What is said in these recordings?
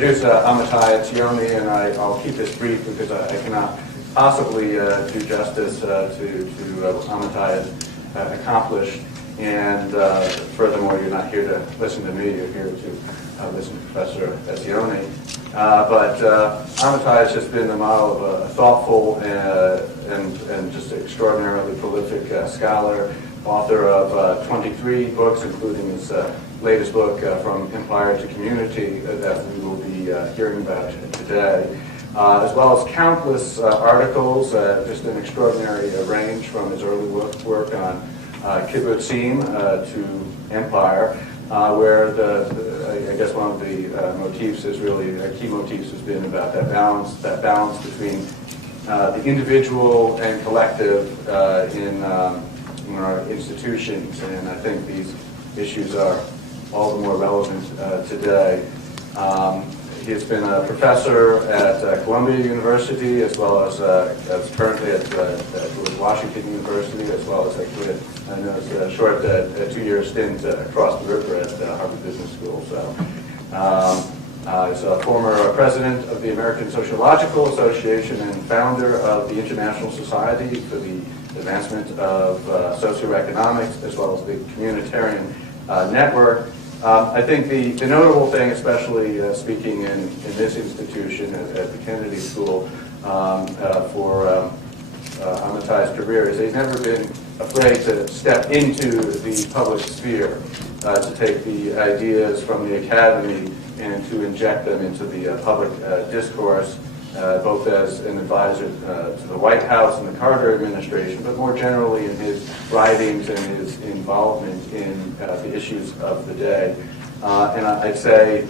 Here's Amitai Etzioni, and I'll keep this brief because I cannot possibly do justice to what Amitai has accomplished. And furthermore, you're not here to listen to me, you're here to listen to Professor Etzioni. But Amitai has just been the model of a thoughtful and just extraordinarily prolific scholar, author of 23 books, including his latest book, From Empire to Community, that we will be hearing about today, as well as countless articles, just an extraordinary range from his early work on kibbutzim to empire, where I guess one of the motifs is really, key motifs has been about that balance between the individual and collective in our institutions, and I think these issues are all the more relevant today. He has been a professor at Columbia University, as well as currently at George Washington University, as well as actually a short 2-year stint across the river at Harvard Business School. So, he's a former president of the American Sociological Association and founder of the International Society for the Advancement of Socioeconomics, as well as the Communitarian Network. I think the notable thing, especially speaking in this institution at the Kennedy School for Amitai's career, is he's never been afraid to step into the public sphere, to take the ideas from the academy and to inject them into the public discourse, both as an advisor to the White House and the Carter administration, but more generally in his writings and his involvement in the issues of the day. And I'd say,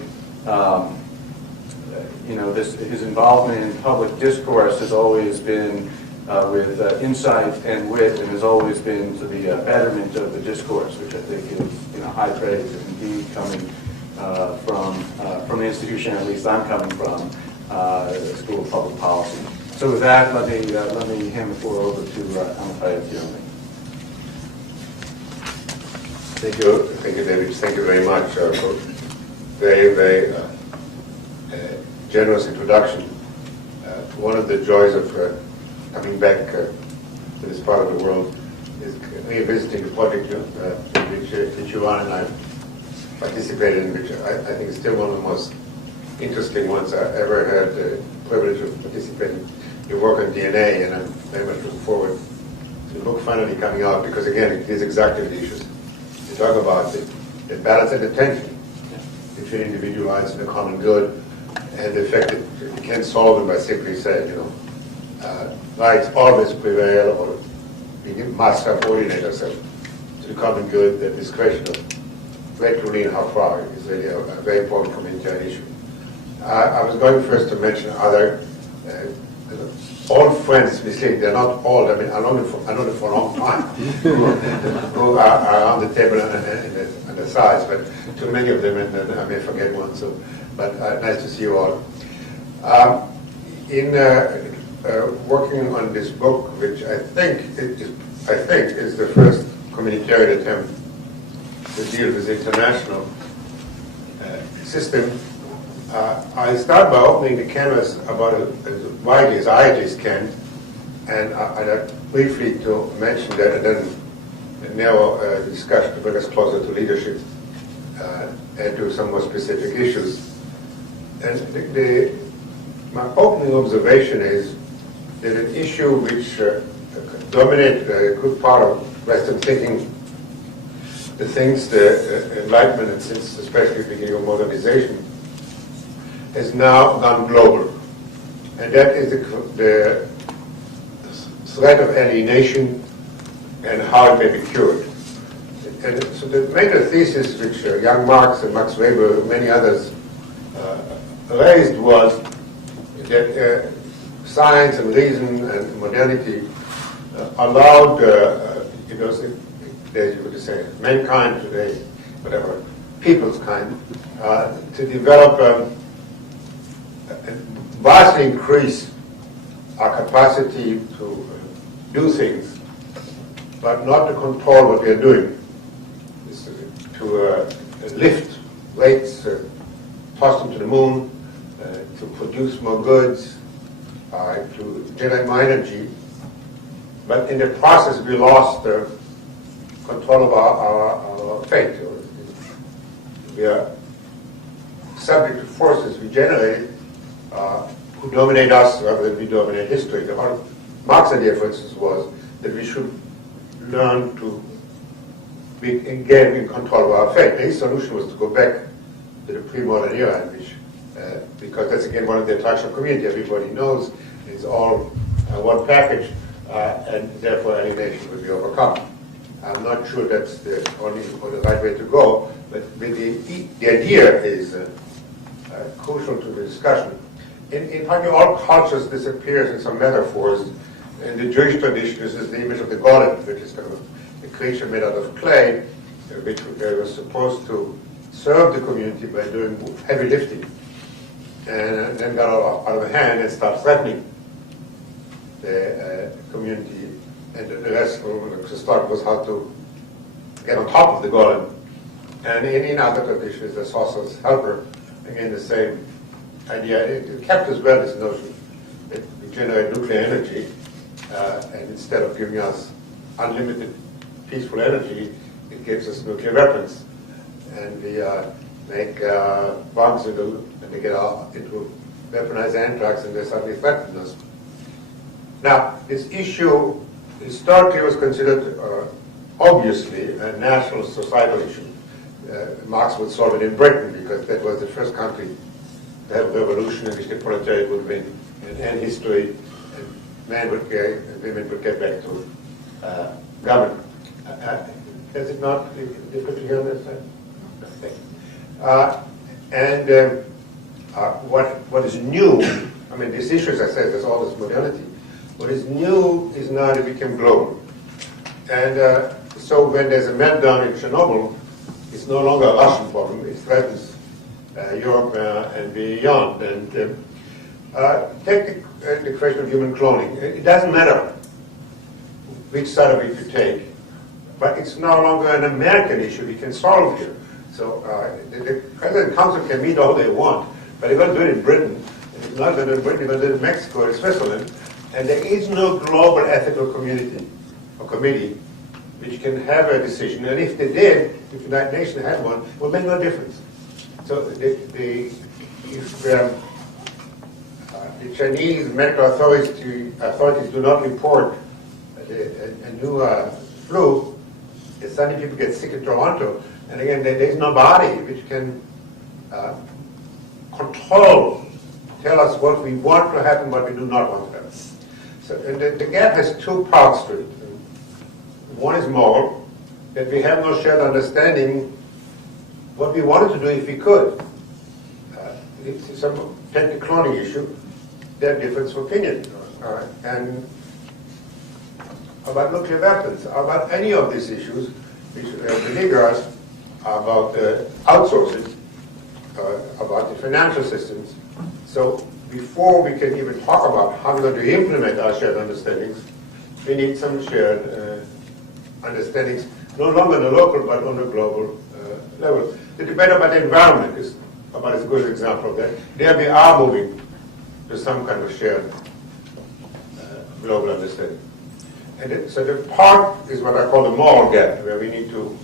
his involvement in public discourse has always been with insight and wit, and has always been to the betterment of the discourse, which I think is high praise, indeed, coming from the institution, at least I'm coming from, the School of Public Policy. So with that, let me hand the floor over to Amitai Etzioni. Thank you, David. Thank you very much for very, very generous introduction. One of the joys of coming back to this part of the world is revisiting the project which you and I participated in, which I think is still one of the most interesting ones I ever had the privilege of participating in your work on DNA, and I'm very much looking forward to the book finally coming out, because again, it is exactly the issues you talk about, the balance and the tension between individual rights and the common good, and the fact that you can't solve them by simply saying, rights always prevail, or we must subordinate ourselves to the common good. That this question of regularly and how far is really a very important communitarian issue. I was going first to mention other old friends. They're not old. I mean, I know them for a long time, who are around the table and the sides, but too many of them, and I may forget one. So, but nice to see you all. In working on this book, which I think is the first communitarian attempt to deal with the international system. I start by opening the canvas about as widely as I just can, and I'd like briefly to mention that, and then narrow discussion to bring us closer to leadership and to some more specific issues. And my opening observation is that an issue which dominates a good part of Western thinking, the Enlightenment, and since especially the beginning of modernization, has now gone global, and that is the threat of alienation and how it may be cured. And so the major thesis which young Marx and Max Weber and many others raised was that science and reason and modernity allowed, you would say, mankind today, whatever, people's kind, to develop vastly increase our capacity to do things, but not to control what we are doing. To lift weights, toss them to the moon, to produce more goods, to generate more energy, but in the process we lost control of our fate. We are subject to forces we generate who dominate us rather than we dominate history. The whole Marx's idea, for instance, was that we should learn to be again in control of our fate. His solution was to go back to the pre-modern era, in which, because that's again one of the attractions of community. Everybody knows it's all one package, and therefore any nation will be overcome. I'm not sure that's the only or the right way to go, but the idea is crucial to the discussion. In fact, all cultures disappears in some metaphors. In the Jewish tradition, this is the image of the golem, which is kind of a creature made out of clay, which was supposed to serve the community by doing heavy lifting, and then got out of hand and started threatening the community. And the rest of the start was how to get on top of the golem. And in other traditions, the sorcerer's helper, again the same idea. It kept as well this notion that we generate nuclear energy, and instead of giving us unlimited peaceful energy, it gives us nuclear weapons. And we make bombs and they get out into weaponized anthrax, and they suddenly threaten us. Now, this issue historically was considered obviously a national societal issue. Marx would solve it in Britain because that was the first country to have a revolution in which the proletariat would win and end history, and men would get, and women would get back to government. Is it not difficult to hear this? What is new, I mean, these issues, I said, there's all this modernity. What is new is now it became global. And so when there's a meltdown in Chernobyl, it's no longer a Russian problem. It threatens Europe and beyond. And take the question of human cloning. It doesn't matter which side of it you take, but it's no longer an American issue we can solve here. So the President Council can meet all they want, but they're going to do it in Britain. And it's not going to do it in Britain, they're going to do it in Mexico or Switzerland. And there is no global ethical community or committee which can have a decision. And if they did, if the United Nations had one, it would make no difference. So if the Chinese medical authorities do not report a new flu, suddenly people get sick in Toronto. And again, there's no body which can tell us what we want to happen, what we do not want to happen. So, and the gap has two parts to it. One is moral, that we have no shared understanding what we wanted to do if we could. Take the cloning issue, there are difference of opinion. And about nuclear weapons, about any of these issues, which beleaguer us, about outsourcing, about the financial systems. So before we can even talk about how we're going to implement our shared understandings, we need some shared understandings, no longer on the local but on the global level. The debate about the environment is about as good an example of that. There we are moving to some kind of shared global understanding. And so the part is what I call the moral gap, where we need to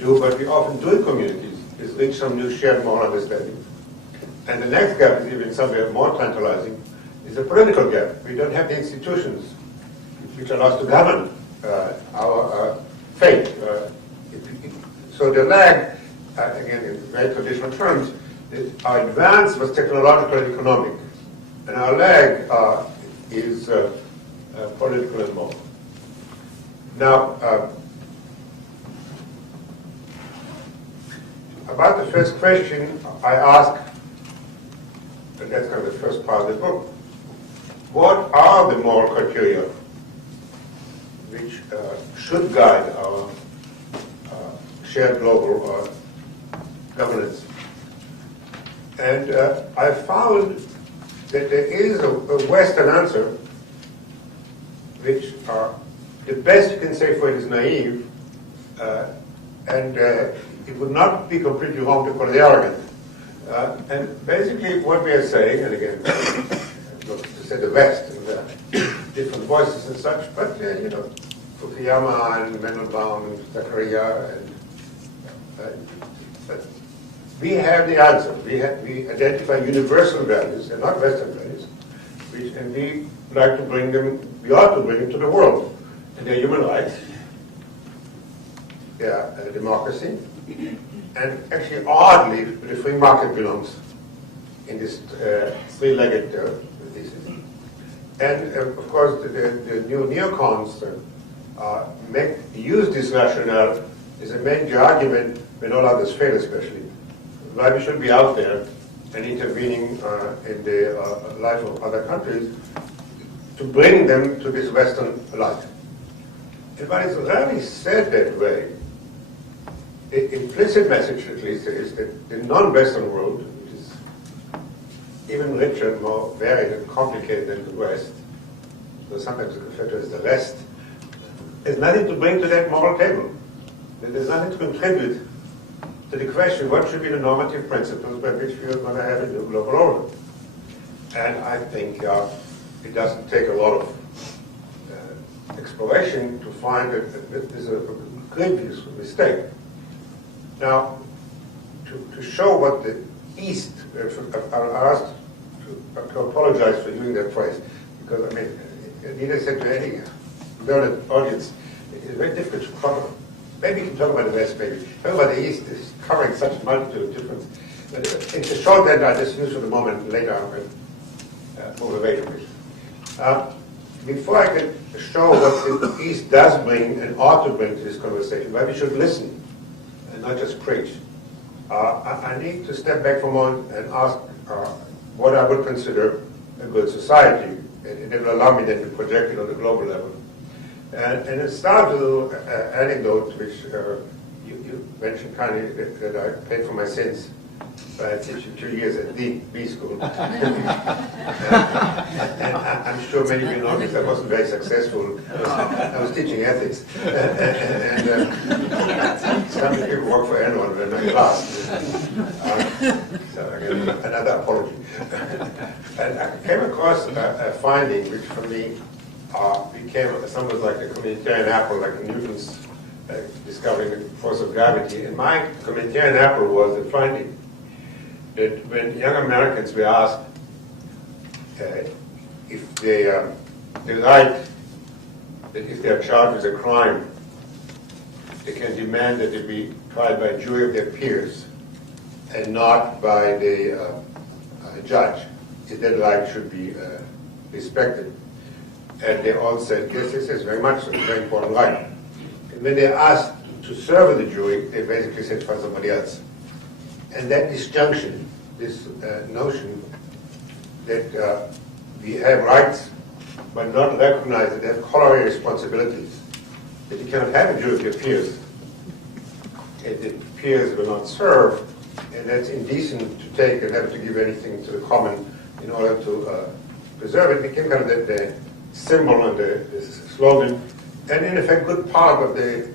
do what we often do in communities, is reach some new shared moral understanding. And the next gap is even somewhere more tantalizing, is the political gap. We don't have the institutions which allow us to govern our fate. So the lag, again in very traditional terms, our advance was technological and economic. And our lag is political and moral. Now, about the first question I asked, and that's kind of the first part of the book, what are the moral criteria which should guide our shared global governance? And I found that there is a Western answer which the best you can say for it is naive, and it would not be completely wrong to call it arrogant. And basically what we are saying, and again, not to say the West, and different voices and such, but you know, Fukuyama and Mandelbaum and Zakaria, and we have the answer. We identify universal values and not Western values, and we like to bring them. We ought to bring them to the world, and they're human rights, they're democracy, and actually, oddly, the free market belongs in this three-legged thesis. And of course, the new neocons use this rationale as a major argument when all others fail, especially why we should be out there and intervening in the life of other countries to bring them to this Western light. And what is rarely said that way, the implicit message at least is that the non-Western world, which is even richer, more varied and complicated than the West, so sometimes referred to as the West, has nothing to bring to that moral table. There's nothing to contribute to the question, what should be the normative principles by which we are going to have a new global order? And I think it doesn't take a lot of exploration to find that this is a grievous mistake. Now, to show what the East, I'm asked to apologize for using that phrase, because I mean, neither said to any learned audience, it's very difficult to cover. Maybe you can talk about the West, maybe. Talk about the East is covering such a multitude of different. But it's a short that I just use for the moment. Later I will move away from it. Before I can show what the East does bring and ought to bring to this conversation, why we should listen and not just preach, I need to step back for a moment and ask what I would consider a good society. And it will allow me then to project it on the global level. And it starts with a little anecdote which you mentioned kindly that I paid for my sins by teaching 2 years at the B school. And I'm sure many of you know this, I wasn't very successful. I was teaching ethics. And some people work for anyone in my class. So again, another apology. And I came across a finding which for me became somewhat like a communitarian apple, like Newton's discovering the force of gravity. And my communitarian apple was the finding that when young Americans were asked if they right that if they are charged with a crime, they can demand that they be tried by a jury of their peers and not by the judge, if that right should be respected. And they all said, yes, this is very much so, a very important right. And when they asked to serve the jury, they basically said find somebody else. And that disjunction, this notion that we have rights but not recognize that they have corollary responsibilities, that you cannot have a jury of your peers, and that peers will not serve, and that's indecent to take and have to give anything to the common in order to preserve it, became kind of the symbol and the slogan, and in effect, good part of the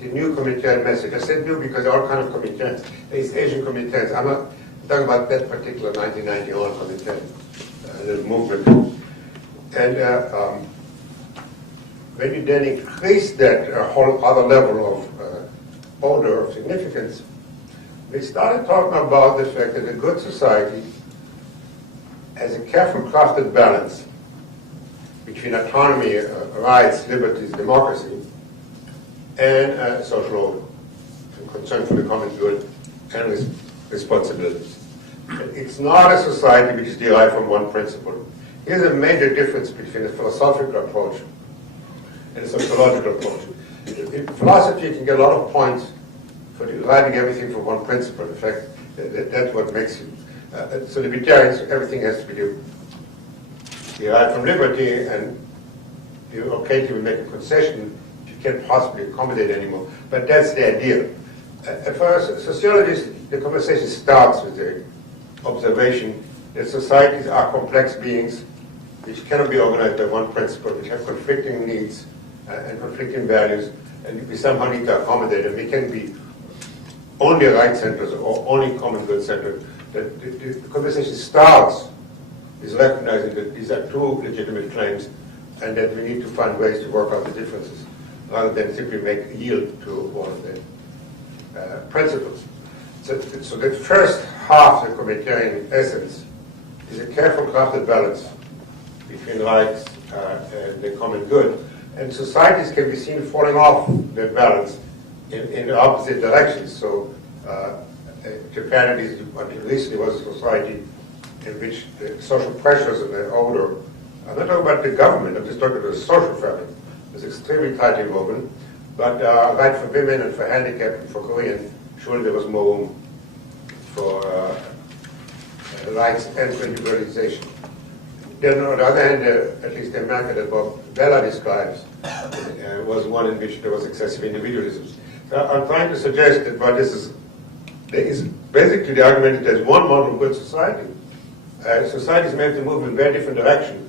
new communitarian message. I said new because there are all kinds of communitarians. There's Asian communitarians. I'm not talking about that particular 1991 communitarian little movement. And when you then increase that whole other level of order of significance, we started talking about the fact that a good society has a carefully crafted balance between autonomy, rights, liberties, democracy, and social order, and concern for the common good and responsibilities. It's not a society which is derived from one principle. Here's a major difference between a philosophical approach and a sociological approach. In philosophy, you can get a lot of points for deriving everything from one principle. In fact, that's what makes you. So libertarians, everything has to be derived from liberty, and you're okay to make a concession if you can't possibly accommodate anymore. But that's the idea. For sociologists, the conversation starts with the observation that societies are complex beings which cannot be organized by one principle, which have conflicting needs and conflicting values, and we somehow need to accommodate them. We can be only right centers or only common good centers. The conversation starts is recognizing that these are two legitimate claims and that we need to find ways to work out the differences rather than simply make yield to one of the principles. So the first half, the communitarian essence, is a careful crafted balance between rights and the common good. And societies can be seen falling off that balance in the opposite directions. So Japan, at least until recently, was a society in which the social pressures and the order, I'm not talking about the government, I'm just talking about the social fabric, was extremely tightly woven. But right for women and for handicapped and for Korean, surely there was more room for rights and for individualization. Then on the other hand, at least the America that Bob Bella describes was one in which there was excessive individualism. So I'm trying to suggest that what this is, there is basically the argument that there's one model of good society. Societies may have to move in very different directions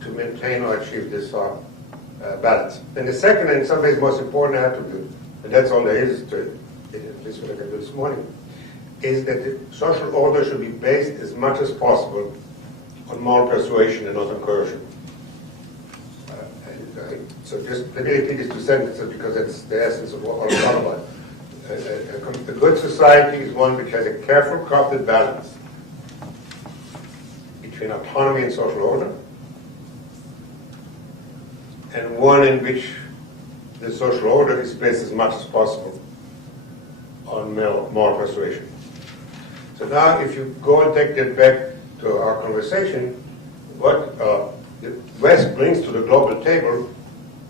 to maintain or achieve this balance. And the second, and in some ways most important attribute, and that's all there is to it, at least what I can do this morning, is that the social order should be based as much as possible on moral persuasion and not on coercion. So just let me repeat these two sentences because that's the essence of what I'm talking about. A good society is one which has a careful crafted balance between autonomy and social order, and one in which the social order is based as much as possible on moral persuasion. So now if you go and take that back to our conversation, what the West brings to the global table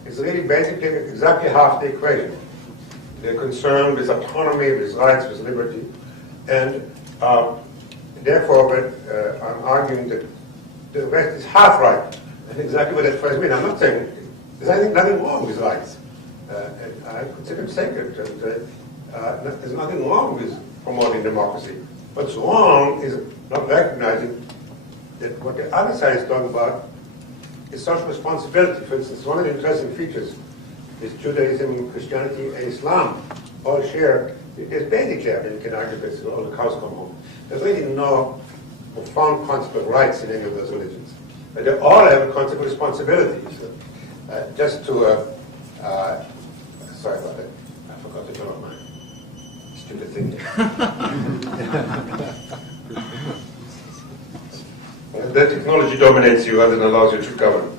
is really basically exactly half the equation. They're concerned with autonomy, with rights, with liberty, and therefore I'm arguing that the West is half right. That's exactly what that phrase means. I'm not saying there's nothing wrong with rights. I consider it sacred. And, there's nothing wrong with promoting democracy. What's wrong is not recognizing that what the other side is talking about is social responsibility. For instance, one of the interesting features is Judaism, Christianity, and Islam all share. There's basically, I mean, you can argue this, all the cows come home. There's really no profound concept of rights in any of those religions. But they all have a concept of responsibility. So, just to, sorry about that, I forgot to turn off my stupid thing here. That technology dominates you rather than allows you to govern.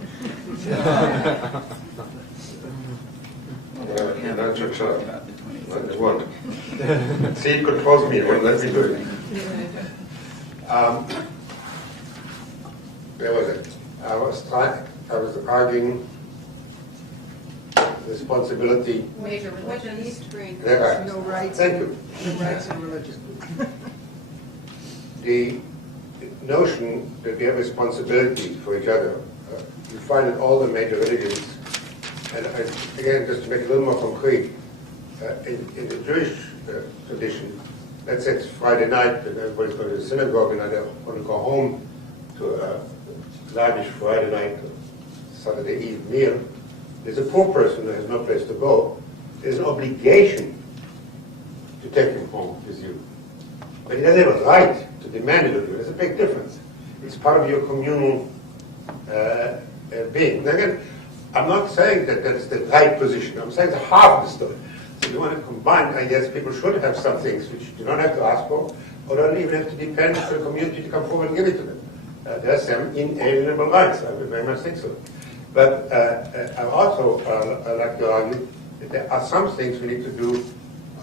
Not shut up. Not one. See, it controls me. Well, let me do it. Where was it? I was arguing responsibility. Major religions. Right. No rights. Thank you. No rights and religion. The notion that we have responsibility for each other, you find in all the major religions, and again, just to make it a little more concrete, in the Jewish tradition, let's say it's Friday night and everybody's going to the synagogue and they want to go home to a lavish Friday night or Saturday Eve meal. There's a poor person who has no place to go. There's an obligation to take him home with you. But he doesn't have a right to demand it of you. There's a big difference. It's part of your communal being. Now again, I'm not saying that that's the right position. I'm saying it's half the story. So if you want to combine, I guess people should have some things which you don't have to ask for, or don't even have to depend on the community to come forward and give it to them. There are some inalienable rights. I would very much think so. But I also like to argue that there are some things we need to do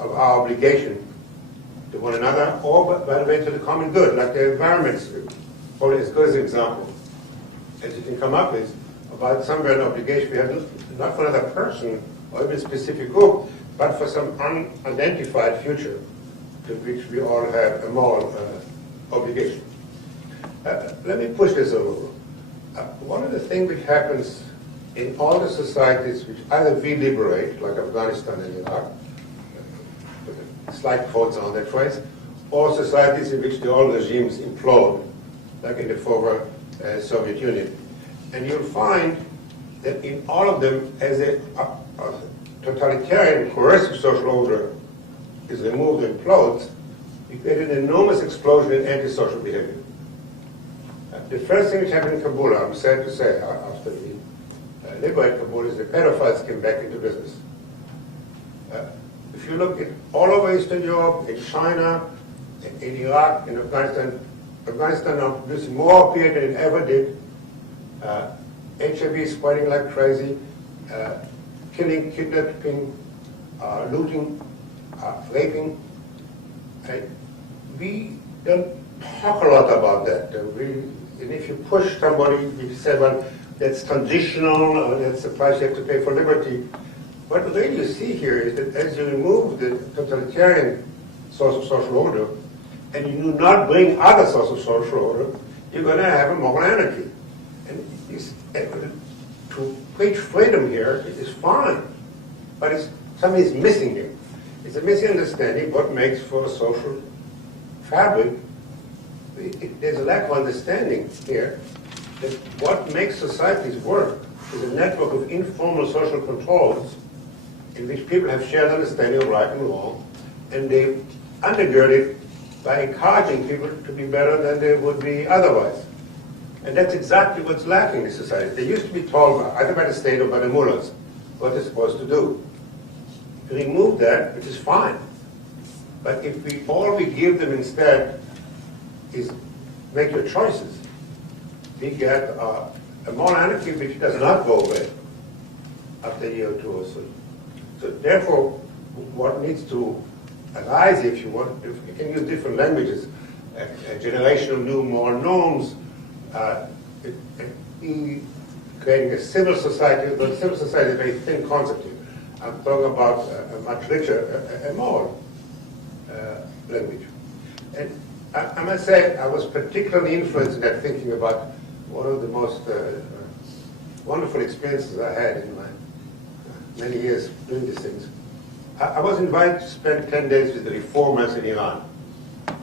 of our obligation to one another, or by the way to the common good, like the environment's probably as good as an example as you can come up with about somewhere an obligation we have, not for another person or even a specific group, but for some unidentified future to which we all have a moral obligation. Let me push this a little. One of the things which happens in all the societies which either we liberate, like Afghanistan and Iraq, slight quotes on that phrase, or societies in which the old regimes implode, like in the former Soviet Union. And you'll find that in all of them, as a totalitarian, coercive social order is removed or implodes, you get an enormous explosion in antisocial behavior. The first thing that happened in Kabul, I'm sad to say, after we liberated Kabul, is the pedophiles came back into business. If you look at all over Eastern Europe, in China, in Iraq, in Afghanistan, Afghanistan now producing more opiate than it ever did. HIV is spreading like crazy, killing, kidnapping, looting, raping. We don't talk a lot about that. And if you push somebody, you say, well, that's conditional, that's the price you have to pay for liberty. What really you see here is that as you remove the totalitarian source of social order, and you do not bring other sources of social order, you're going to have a moral anarchy. And to preach freedom here is fine, but something is missing here. It's a misunderstanding what makes for a social fabric. There's a lack of understanding here that what makes societies work is a network of informal social controls in which people have shared understanding of right and wrong, and they undergird it by encouraging people to be better than they would be otherwise. And that's exactly what's lacking in society. They used to be told, either by the state or by the mullahs, what they're supposed to do. To remove that, which is fine. But if all we give them instead is make your choices, we get a moral anarchy which does not go away after a year or two or so. So therefore, what needs to arise, if you want, if you can use different languages, a generation of new moral norms, creating a civil society. The civil society is a very thin concept here. I'm talking about a much richer, a moral language. And I must say, I was particularly influenced in that thinking about one of the most wonderful experiences I had in my many years doing these things. I was invited to spend 10 days with the reformers in Iran.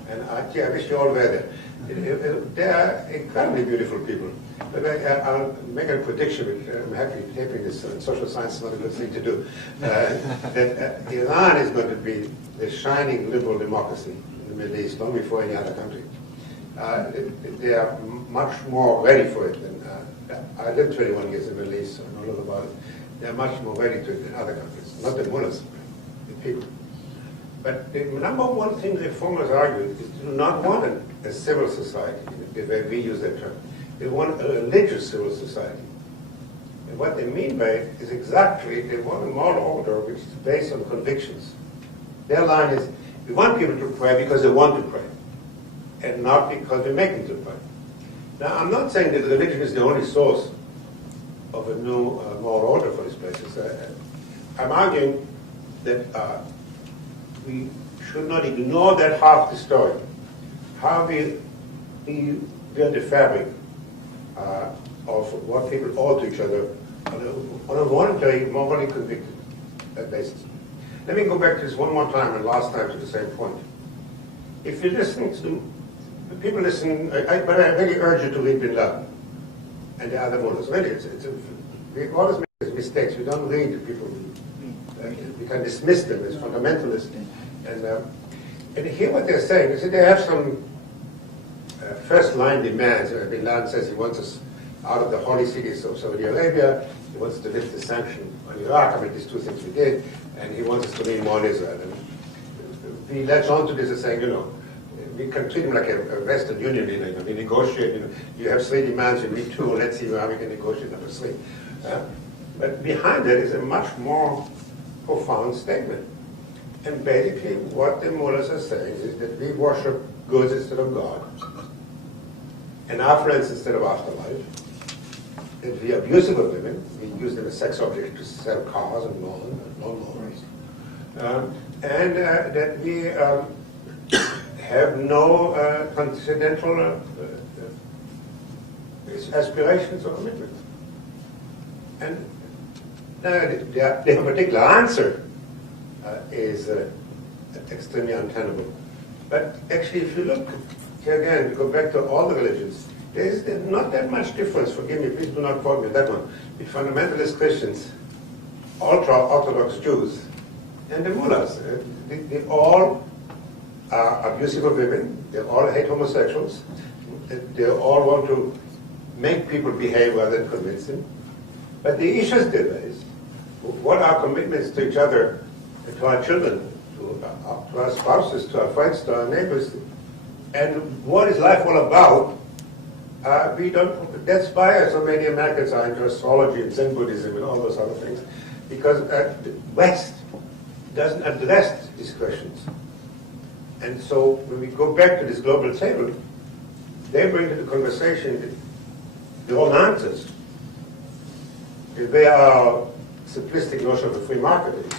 And I wish you all were there. They are incredibly beautiful people. But I'll make a prediction, which I'm happy taping this in social science is not a good thing to do, that Iran is going to be the shining liberal democracy in the Middle East, long before any other country. They are much more ready for it than, I lived 21 years in the Middle East, so I know a lot about it. They're much more ready to it than other countries, not the mullahs, the people. But the number one thing the reformers argued is they do not want a civil society, the way we use that term. They want a religious civil society. And what they mean by it is exactly, they want a moral order which is based on convictions. Their line is, we want people to pray because they want to pray, and not because we make them to pray. Now, I'm not saying that religion is the only source of a new moral order for these places. I'm arguing that we should not ignore that half the story. How we build the fabric of what people owe to each other on a voluntary, morally convicted basis. Let me go back to this one more time and last time to the same point. If you listen to, people listen, but I really urge you to read Bin Laden and the other mullahs. Really, we always make mistakes. We don't read the people. We can dismiss them as fundamentalists. And hear what they're saying. They say they have some first-line demands. Bin Laden says he wants us out of the holy cities of Saudi Arabia. He wants to lift the sanction on Iraq. I mean, these two things we did. And he wants us to remain more in Israel. And we latch on to this as saying, we can treat him like a Western Union leader. We negotiate. You have 3 demands, you meet 2. Let's see how we can negotiate number 3. But behind that is a much more profound statement. And basically, what the mullahs are saying is that we worship goods instead of God, and affluence instead of afterlife, that we are abusive of women, we use them as sex objects to sell cars and lawnmowers, and that we have no transcendental aspirations or commitments. And their particular answer is extremely untenable. But actually, if you look here again, go back to all the religions, there's not that much difference, forgive me, please do not quote me on that one, with fundamentalist Christians, ultra-Orthodox Jews, and the mullahs. They all are abusive of women. They all hate homosexuals. They all want to make people behave rather than convince them. But the issues there is, what are commitments to each other, to our children, to our spouses, to our friends, to our neighbors, and what is life all about? We don't. That's why so many Americans are into astrology and Zen Buddhism and all those other things, because the West doesn't address these questions. And so when we go back to this global table, they bring to the conversation the wrong answers. They are simplistic notion of a free market.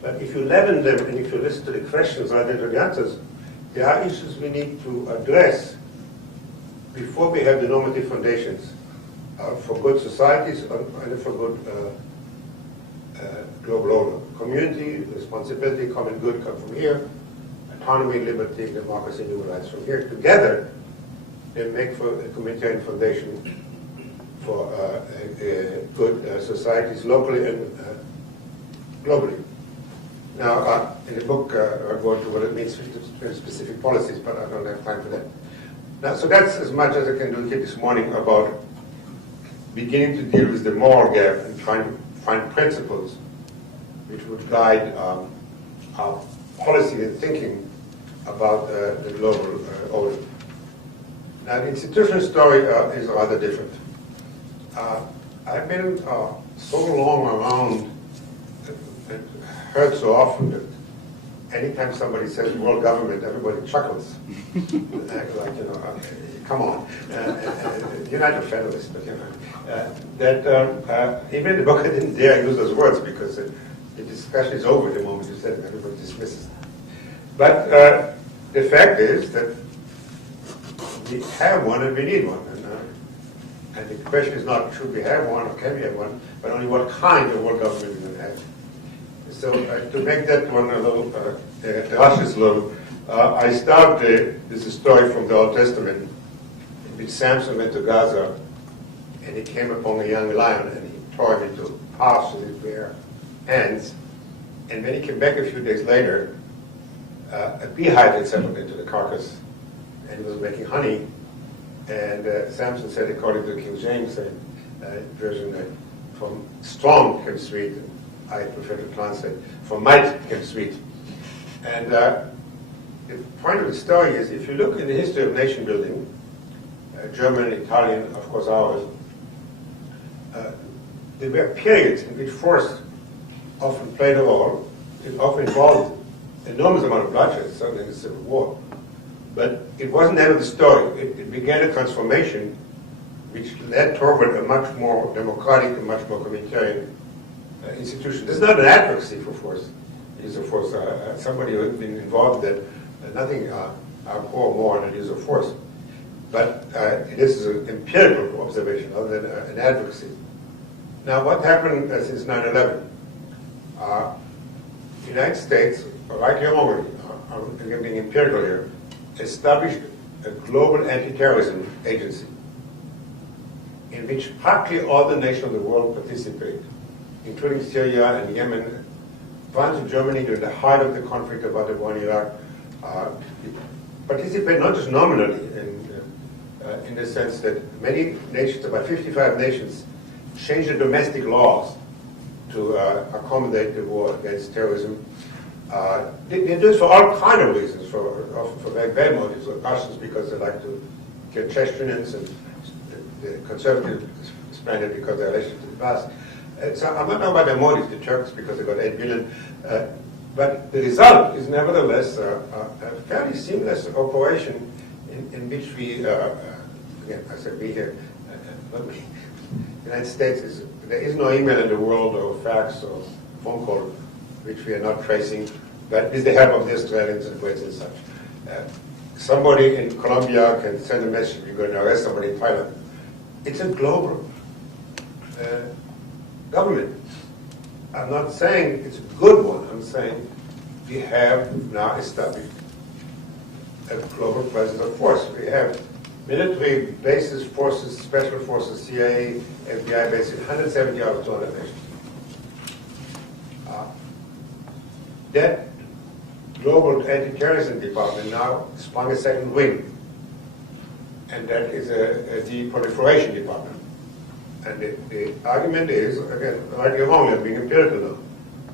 But if you leaven them and if you listen to the questions rather than to the answers, there are issues we need to address before we have the normative foundations for good societies and for good global order. Community, responsibility, common good come from here. Autonomy, liberty, democracy, and human rights from here. Together, they make for a communitarian foundation for good societies locally and globally. Now, in the book, I go into what it means for specific policies, but I don't have time for that. Now, so that's as much as I can do here this morning about beginning to deal with the moral gap and trying to find principles which would guide our policy and thinking about the global order. Now, the institutional story is rather different. I've been so long around and heard so often that anytime somebody says world government, everybody chuckles. Like, come on. You're not a federalist, but even in the book I didn't dare use those words because the discussion is over the moment you said it, everybody dismisses it. But the fact is that we have one and we need one. And the question is not should we have one or can we have one, but only what kind of world government we're going to have. So to make that one a little, Russia's little, I start this is a story from the Old Testament in which Samson went to Gaza and he came upon a young lion and he tore him into halves with his bare hands. And when he came back a few days later, a beehive had settled into the carcass and he was making honey. And Samson said, according to King James version, from strong came sweet. I prefer to translate, from might came sweet. And the point of the story is, if you look in the history of nation building, German, Italian, of course ours, there were periods in which force often played a role. It often involved enormous amount of bloodshed, certainly in the Civil War. But it wasn't the end of the story. It began a transformation which led toward a much more democratic and much more communitarian institution. This is not an advocacy for force. Use of force. Somebody who has been involved in that, nothing abhor more than use of force. But this is an empirical observation other than an advocacy. Now, what happened since 9/11? The United States, rightly or wrongly, I'm being empirical here, established a global anti-terrorism agency in which practically all the nations of the world participate, including Syria and Yemen. France and Germany, during the height of the conflict about the war in Iraq, participate not just nominally in the sense that many nations, about 55 nations, changed their domestic laws to accommodate the war against terrorism. They do this for all kinds of reasons, for very bad motives, or Russians because they like to get Chechenians, and the conservatives spend it because they're related to the past. So I'm not talking about their motives, the Turks because they got 8 billion, but the result is nevertheless a fairly seamless operation in which we, again, I said we here, not me. The United States there is no email in the world or fax or phone call which we are not tracing, but with the help of the Australians and Brits and such. Somebody in Colombia can send a message, you're going to arrest somebody in Thailand. It's a global government. I'm not saying it's a good one, I'm saying we have now established a global presence of force. We have military bases, forces, special forces, CIA, FBI bases, 170 out of 200 nations. that global anti-terrorism department now sprung a second wing, and that is a deproliferation department. And the argument is, again, rightly or wrongly, I'm being empirical now,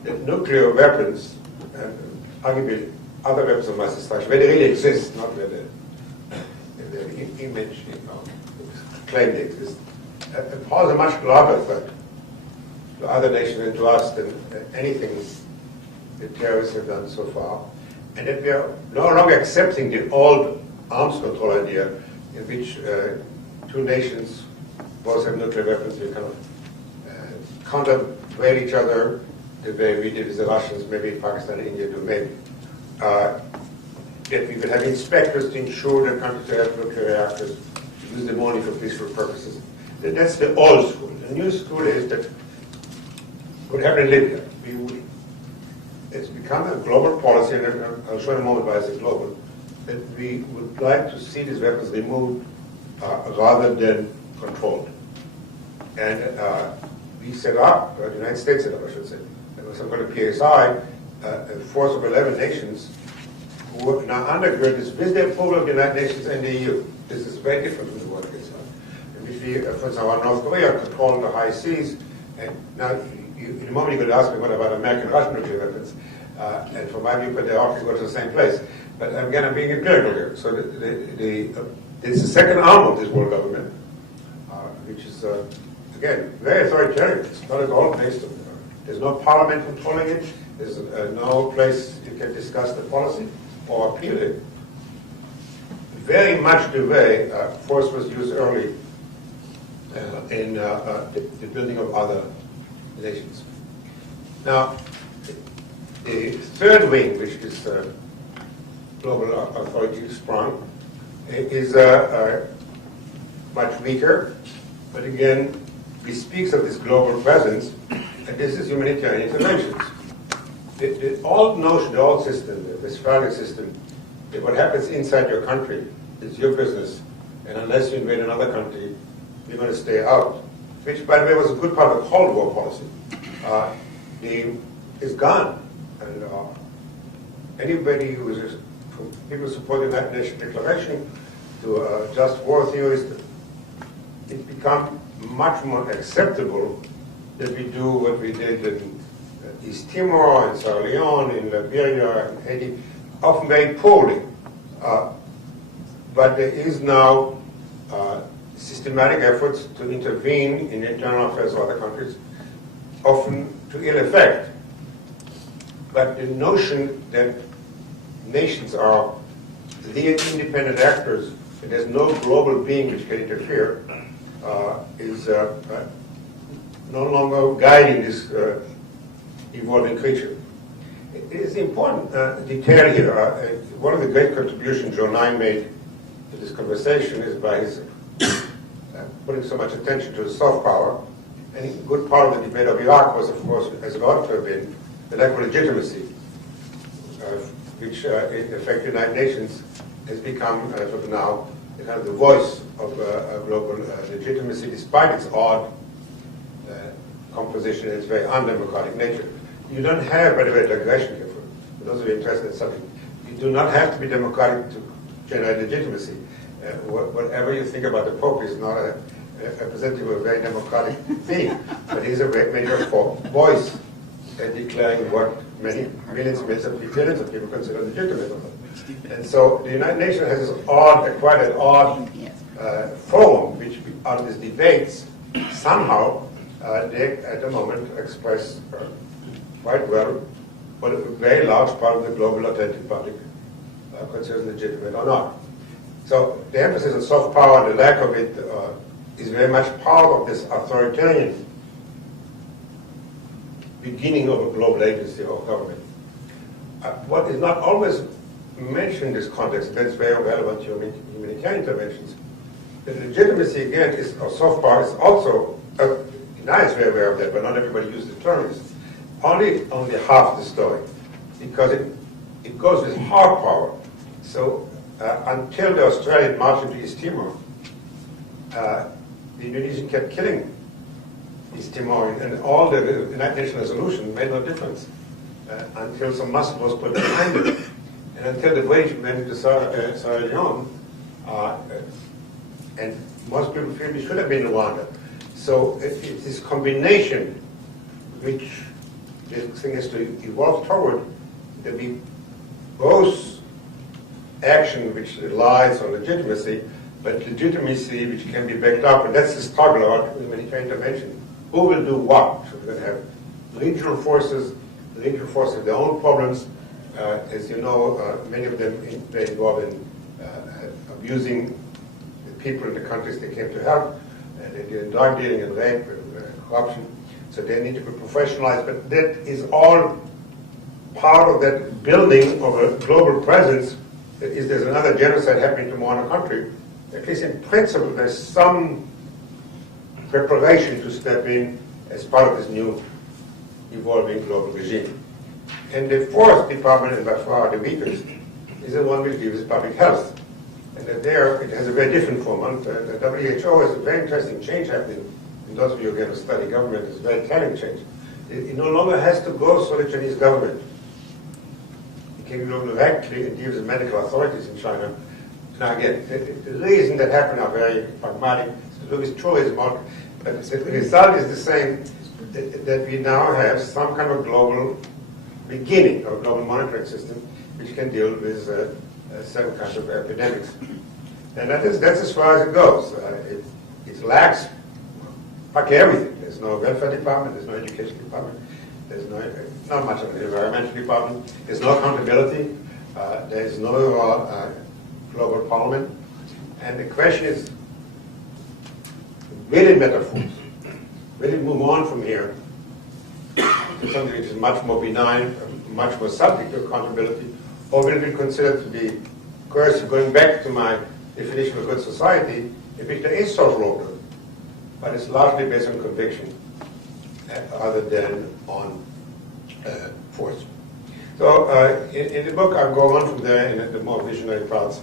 that nuclear weapons and arguably other weapons of mass destruction, where they really exist, not where the image, claim they exist, pose a much larger threat to other nations and to us than anything the terrorists have done so far. And that we are no longer accepting the old arms control idea in which two nations both have nuclear weapons, we kind of counterweigh each other the way we did with the Russians, maybe Pakistan and India do, maybe. That we will have inspectors to ensure that countries have nuclear reactors, use them only for peaceful purposes. That's the old school. The new school is that what happened in Libya. It's become a global policy, and I'll show in a moment why it's global, that we would like to see these weapons removed rather than controlled. And we set up, the United States set up, I should say, there was some kind of PSI, a force of 11 nations who are now undergird this with the approval of the United Nations and the EU. This is very different from the world PSI. In which we, for example, North Korea controlling the high seas. And now, in a moment, you're going to ask me what about American and Russian nuclear weapons. And from my viewpoint, they all go to the same place. But again, I'm being empirical here. So it's the second arm of this world government, which is, again, very authoritarian. It's not at all based on, there's no parliament controlling it. There's no place you can discuss the policy or appeal it. Very much the way force was used early in the building of other nations. Now, the third wing, which is global authority sprung, is much weaker, but again, bespeaks of this global presence, and this is humanitarian interventions. The old notion, the old system, the Westphalian system, that what happens inside your country is your business, and unless you invade another country, you're going to stay out, which, by the way, was a good part of the Cold War policy, is gone. And anybody who is, from people who support the United Nations Declaration to just war theorists, it's become much more acceptable that we do what we did in East Timor, in Sierra Leone, in Liberia, in Haiti, often very poorly. But there is now systematic efforts to intervene in internal affairs of other countries, often to ill effect. But the notion that nations are the independent actors, and there's no global being which can interfere, is no longer guiding this evolving creature. It is important detail here. One of the great contributions Joe Nye made to this conversation is by his putting so much attention to the soft power. And a good part of the debate of Iraq was, of course, as it ought to have been, the lack of legitimacy, which in effect the United Nations has become, as of now, kind of the voice of global legitimacy, despite its odd composition and its very undemocratic nature. You don't have, by the way, digression here, for those of you interested in something, you do not have to be democratic to generate legitimacy. Whatever you think about the Pope is not a representative of a very democratic thing, but he's a major voice declaring what many millions and billions of people consider legitimate. And so the United Nations has this odd, quite an odd forum, which out of these debates, somehow they at the moment express quite well what a very large part of the global authentic public considers legitimate or not. So the emphasis on soft power and the lack of it is very much part of this authoritarian beginning of a global agency or government. What is not always mentioned in this context, that's very relevant to humanitarian interventions, the legitimacy, again, is, or soft power is also, United is very aware of that, but not everybody uses the term, is only half the story, because it goes with hard power. So until the Australian marched into East Timor, the Indonesians kept killing East Timor, and all the United Nations resolution made no difference. until some muscle was put behind it, and until the British went into Sierra Leone, and most people feel it should have been Rwanda. So it's this combination which this thing has to evolve toward, that we both action which relies on legitimacy, but legitimacy which can be backed up, and that's the struggle about humanitarian intervention. Who will do what? So we're going to have regional forces. The regional forces have their own problems. As you know, many of them they involved in abusing the people in the countries they came to help. They do drug dealing and rape and corruption. So they need to be professionalized. But that is all part of that building of a global presence. That is, there's another genocide happening tomorrow in a country. At least in principle, there's some preparation to step in as part of this new evolving global regime. And the fourth department, and by far the weakest, is the one which gives public health. And that there, it has a very different form. The WHO has a very interesting change happening. And those of you who are going to study government, it's a very telling change. It no longer has to go through the Chinese government. It can go directly and deal with the medical authorities in China. Now again, the reason that happened are very pragmatic. It's to do with tourism, but the result is the same, that we now have some kind of global beginning of a global monitoring system which can deal with several kinds of epidemics. And that's as far as it goes. It lacks practically everything. There's no welfare department, there's no education department, there's not much of an environmental department, there's no accountability, there's no global parliament. And the question is, will it metaphors? Will it move on from here to something which is much more benign, much more subject to accountability, or will it be considered to be, of course, going back to my definition of a good society, in which there is social order, but it's largely based on conviction rather than on force. So in the book, I'll go on from there in the more visionary parts.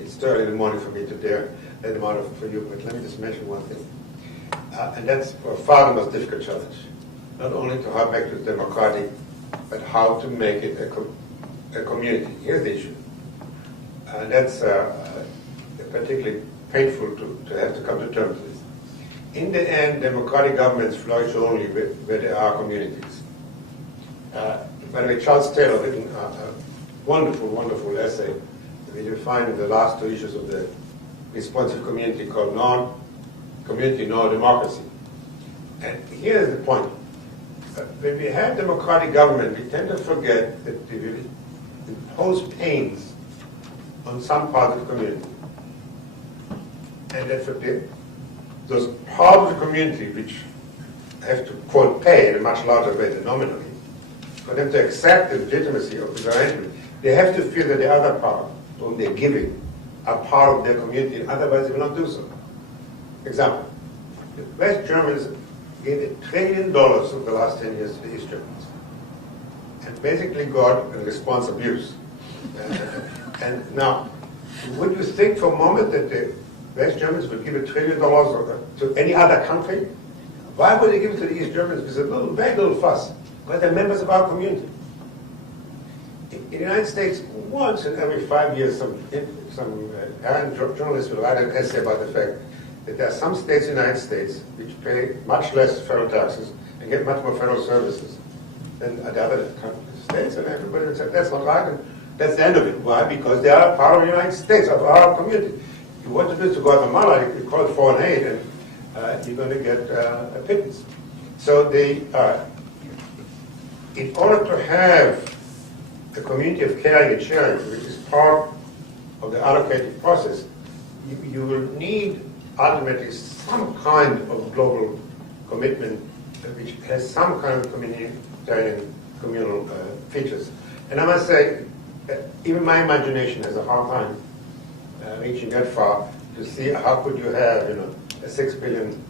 It's early in the morning for me to dare let them out for you, but let me just mention one thing. And that's for far the most difficult challenge. Not only to how back to democratic, but how to make it a community. Here's the issue. And that's particularly painful to have to come to terms with. In the end, democratic governments flourish only where there are communities. By the way, Charles Taylor written a wonderful, wonderful essay that we find in the last two issues of the Responsive Community called Community, No Democracy. And here's the point. When we have democratic government, we tend to forget that we impose pains on some part of the community. And that for those parts of the community which have to, quote, pay in a much larger way than nominally, for them to accept the legitimacy of the arrangement, they have to feel that the other part, whom they're giving, are part of their community, and otherwise they will not do so. Example, the West Germans gave $1 trillion over the last 10 years to the East Germans, and basically got in response abuse. And now, would you think for a moment that the West Germans would give $1 trillion to any other country? Why would they give it to the East Germans? Because it's a very little fuss. Because they're members of our community. In the United States, once in every 5 years, some errant journalist will write an essay about the fact that there are some states in the United States which pay much less federal taxes and get much more federal services than the other states, and everybody would say, that's not right, and that's the end of it. Why? Because they are part of the United States, of our community. If you want to do this to Guatemala, you call it foreign aid, and you're going to get a pittance. So in order to have a community of caring and sharing, which is part of the allocated process, you will need ultimately some kind of global commitment which has some kind of communitarian communal features. And I must say, even my imagination has a hard time reaching that far to see how could you have, a 6 billion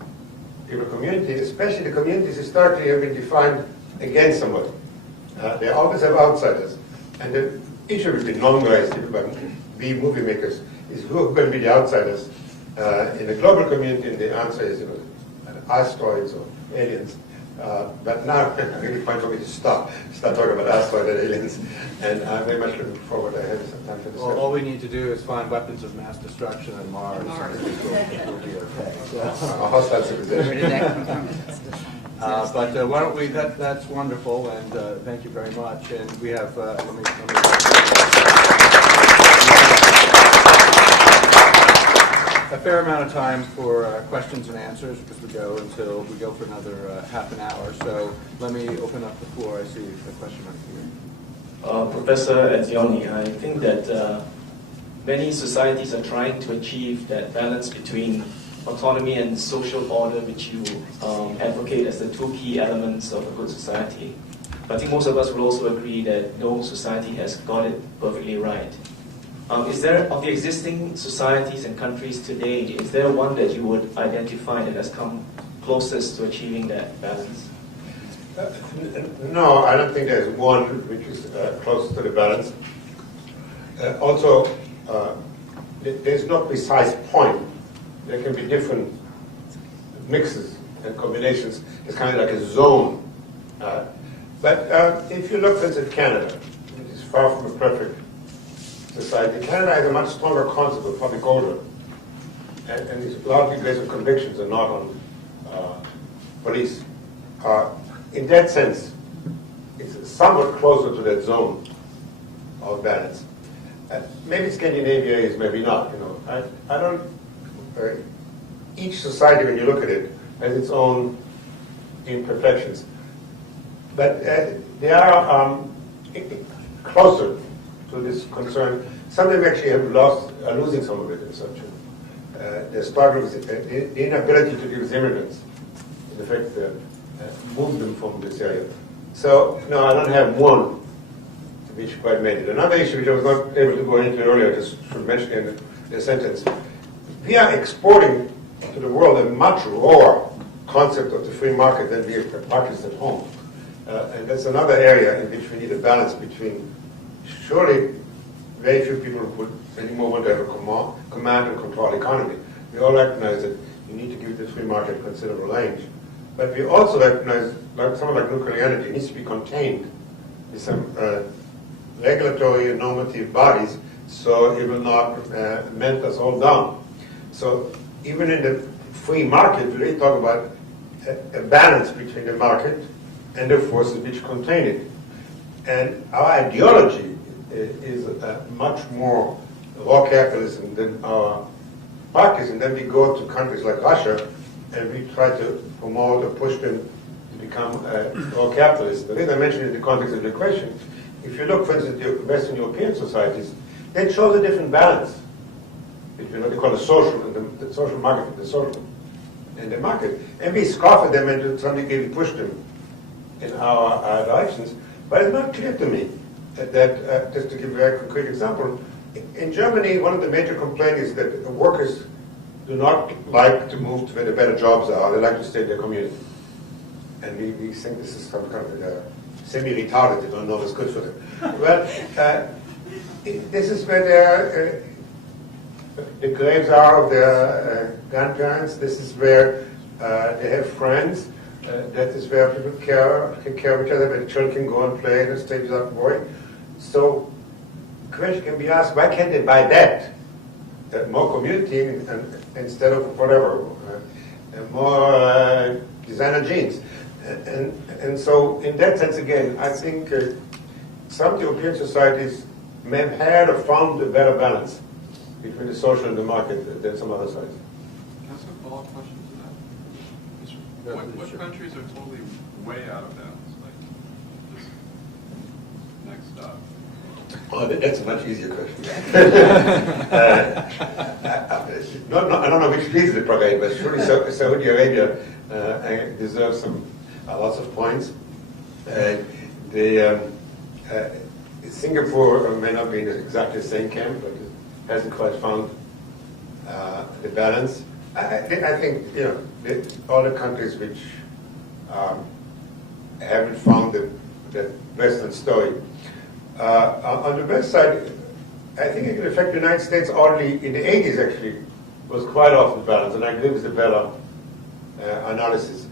people community, especially the communities historically have been defined against somebody. They always have outsiders. And the issue with the non-race people, but we movie makers, is who are going to be the outsiders in the global community, and the answer is, asteroids or aliens. But now, really fine for me to start talking about asteroid and aliens, and I'm very much looking forward to having some time for discussion. Well, all we need to do is find weapons of mass destruction on Mars, and we'll be okay. So. A hostile civilization. But why don't we? That's wonderful, and thank you very much. And we have a fair amount of time for questions and answers because we go for another half an hour. So let me open up the floor. I see a question right here. Professor Etzioni, I think that many societies are trying to achieve that balance between autonomy and social order, which you advocate as the two key elements of a good society. But I think most of us will also agree that no society has got it perfectly right. Is there, of the existing societies and countries today, is there one that you would identify that has come closest to achieving that balance? No, I don't think there's one which is close to the balance. Also, there's no precise point. There can be different mixes and combinations. It's kind of like a zone. But if you look at Canada, which is far from a perfect society, Canada has a much stronger concept of public order, and it's largely based on convictions and not on police. In that sense, it's somewhat closer to that zone of balance. Maybe Scandinavia is, maybe not. You know, I don't. Each society, when you look at it, has its own imperfections, but they are closer to this concern. Some of them actually are losing some of it in such the struggle with the inability to deal with immigrants, in fact, move them from this area. So no, I don't have one which quite made it. Another issue which I was not able to go into earlier, just to mention in the sentence. We are exporting to the world a much rawer concept of the free market than we practice at home. And that's another area in which we need a balance between, surely very few people would anymore want to have a command and control economy. We all recognize that you need to give the free market considerable range. But we also recognize, like something like nuclear energy, needs to be contained with some regulatory and normative bodies so it will not melt us all down. So even in the free market, we really talk about a balance between the market and the forces which contain it. And our ideology is much more raw capitalism than our practice. And then we go to countries like Russia and we try to promote or push them to become raw capitalists. The reason I mentioned in the context of the question, if you look, for instance, at the Western European societies, they show a different balance between what they call the social and the social market, the social and the market. And we scoff at them and to some degree we push them in our directions. But it's not clear to me that just to give a very concrete example, in Germany, one of the major complaints is that workers do not like to move to where the better jobs are. They like to stay in their community. And we think this is some kind of semi-retarded. They don't know what's good for them. Well, this is where the graves are of their grandparents. This is where they have friends. That is where people take care of each other, where the children can go and play in the stage without worry. So the question can be asked, why can't they buy that? More community instead of whatever, more designer jeans. And so in that sense, again, I think some European societies may have had or found a better balance between the social and the market than some other sides. Can I ask a follow-up question to that? What countries are totally way out of balance? Like, just next stop. Oh, that's a much easier question. I don't know which leads the program, but surely Saudi Arabia deserves some lots of points. Singapore may not be in exactly the same camp, but it hasn't quite found the balance. I think all the countries which haven't found the Western story. On the West side, I think in fact the United States already in the 80s actually was quite off the balance, and I agree with the Bella analysis.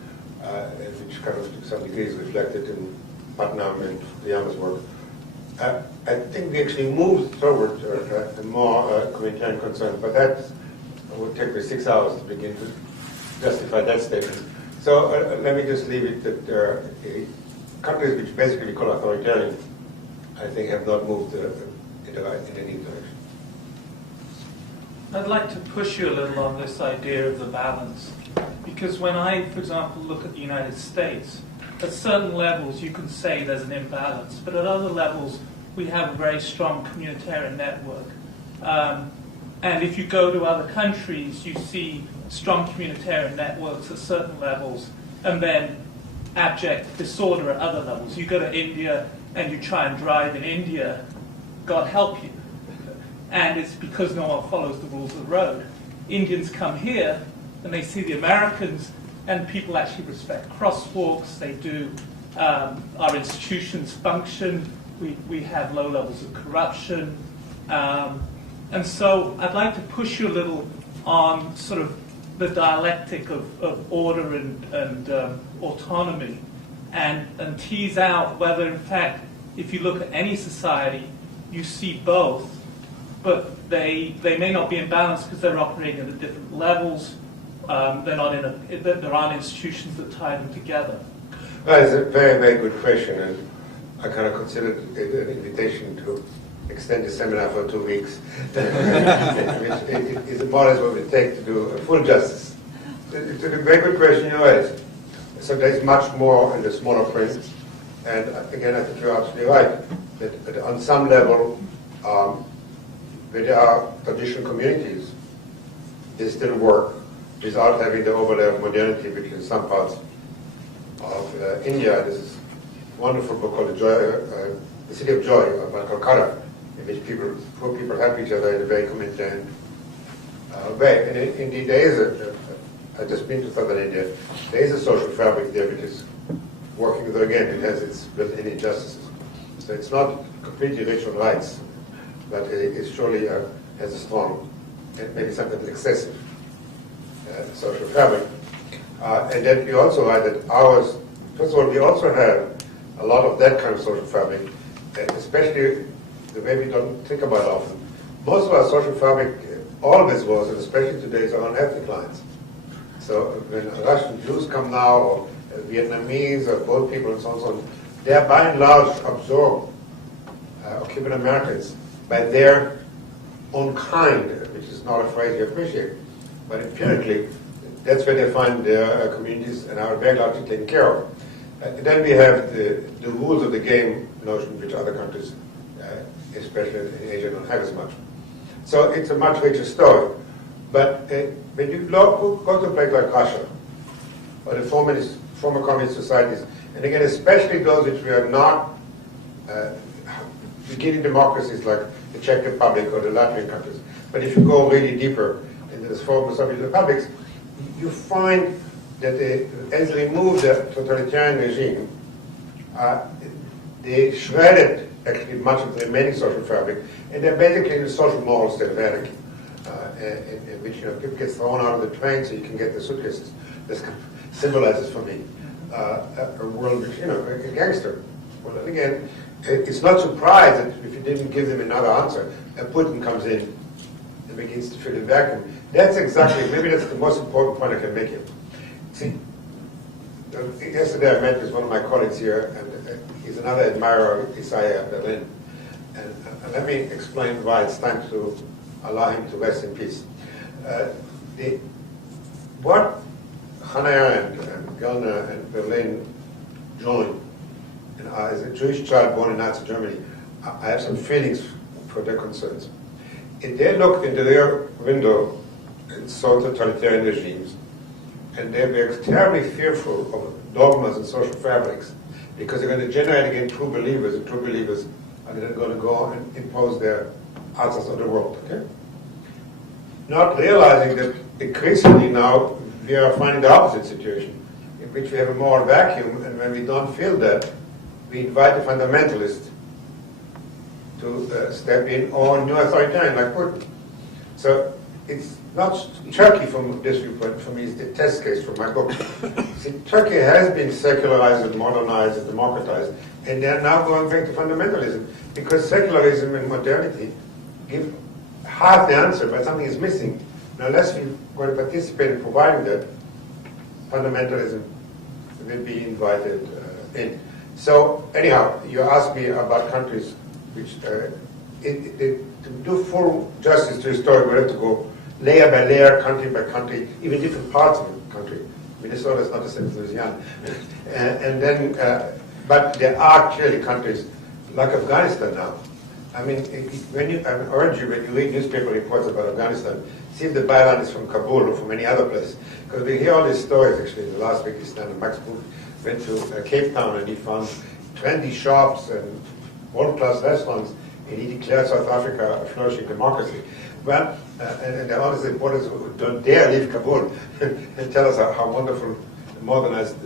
which kind of to some degree is reflected in Putnam and Liyama's work. I think we actually moved toward a more communitarian concern, but that would take me 6 hours to begin to justify that statement. So let me just leave it that countries which basically we call authoritarian, I think, have not moved in any direction. I'd like to push you a little on this idea of the balance, because when I, for example, look at the United States, at certain levels you can say there's an imbalance, but at other levels we have a very strong communitarian network. And if you go to other countries, you see strong communitarian networks at certain levels, and then abject disorder at other levels. You go to India and you try and drive in India, God help you. And it's because no one follows the rules of the road. Indians come here and they see the Americans, and people actually respect crosswalks. They do, our institutions function. We have low levels of corruption. And so I'd like to push you a little on sort of the dialectic of order and autonomy, and tease out whether, in fact, if you look at any society, you see both, but they may not be in balance because they're operating at different levels. There aren't institutions that tie them together. Well, it's a very, very good question, and I kind of considered it an invitation to extend the seminar for 2 weeks, which is more or less what it would take to do a full justice. It's a very good question you raised. So there's much more in the smaller print, and again, I think you're absolutely right, that on some level, where there are traditional communities, they still work without having the overlay of modernity, which in some parts of India, this is a wonderful book called The City of Joy, by Calcutta, in which poor people help each other in a very communitarian way. And indeed, there is I've just been to southern India, there is a social fabric there which is working, though again, it has its built-in injustices. So it's not completely ritual rights, but it surely has a strong, and maybe sometimes excessive, social fabric. And then we also write that ours, first of all, we also have a lot of that kind of social fabric, especially the way we don't think about it often. Most of our social fabric always was, and especially today, is around ethnic lines. So when Russian Jews come now, or Vietnamese, or both people and so on and so on, they are by and large absorbed, or Cuban Americans, by their own kind, which is not a phrase you appreciate. But empirically, that's where they find their communities and are very largely taken care of. And then we have the rules of the game notion, which other countries, especially in Asia, don't have as much. So it's a much richer story. But when you go to a place like Russia, or the former communist societies, and again, especially those which we are not beginning democracies like the Czech Republic or the Latvian countries, but if you go really deeper into the former Soviet republics, you find that as they removed the totalitarian regime, they shredded actually much of the remaining social fabric, and they're basically in a social moral state of anarchy, in which people get thrown out of the train so you can get the suitcases. This kind of symbolizes for me a world which, a gangster. Well, and again, it's not surprised that if you didn't give them another answer, Putin comes in and begins to fill the vacuum. That's exactly, maybe that's the most important point I can make here. See, yesterday I met with one of my colleagues here, and he's another admirer of Isaiah Berlin. And let me explain why it's time to allow him to rest in peace. What Hannah Arendt and Gellner and Berlin joined, and as a Jewish child born in Nazi Germany, I have some feelings for their concerns. If they looked into their window and saw totalitarian regimes, and they were terribly fearful of dogmas and social fabrics, because they're going to generate again true believers, and true believers are then going to go and impose their answers on the world. Okay? Not realizing that increasingly now we are finding the opposite situation, in which we have a moral vacuum, and when we don't feel that, we invite a fundamentalist to step in, or a new authoritarian like Putin. So it's not Turkey from this viewpoint, for me, is the test case from my book. See, Turkey has been secularized and modernized and democratized, and they're now going back to fundamentalism, because secularism and modernity give half the answer, but something is missing. And unless we going to participate in providing that, fundamentalism will be invited in. So anyhow, you asked me about countries which, to do full justice to the story, we have to go layer by layer, country by country, even different parts of the country. Minnesota is not the same as Louisiana. And then, but there are clearly countries like Afghanistan now. I mean, I urge you, when you read newspaper reports about Afghanistan, see if the byline is from Kabul or from any other place. Because we hear all these stories, actually. The last week, Max Book went to Cape Town and he found 20 shops and world-class restaurants, and he declared South Africa a flourishing democracy. Well, and the honest reporters don't dare leave Kabul and tell us how wonderful, modernized.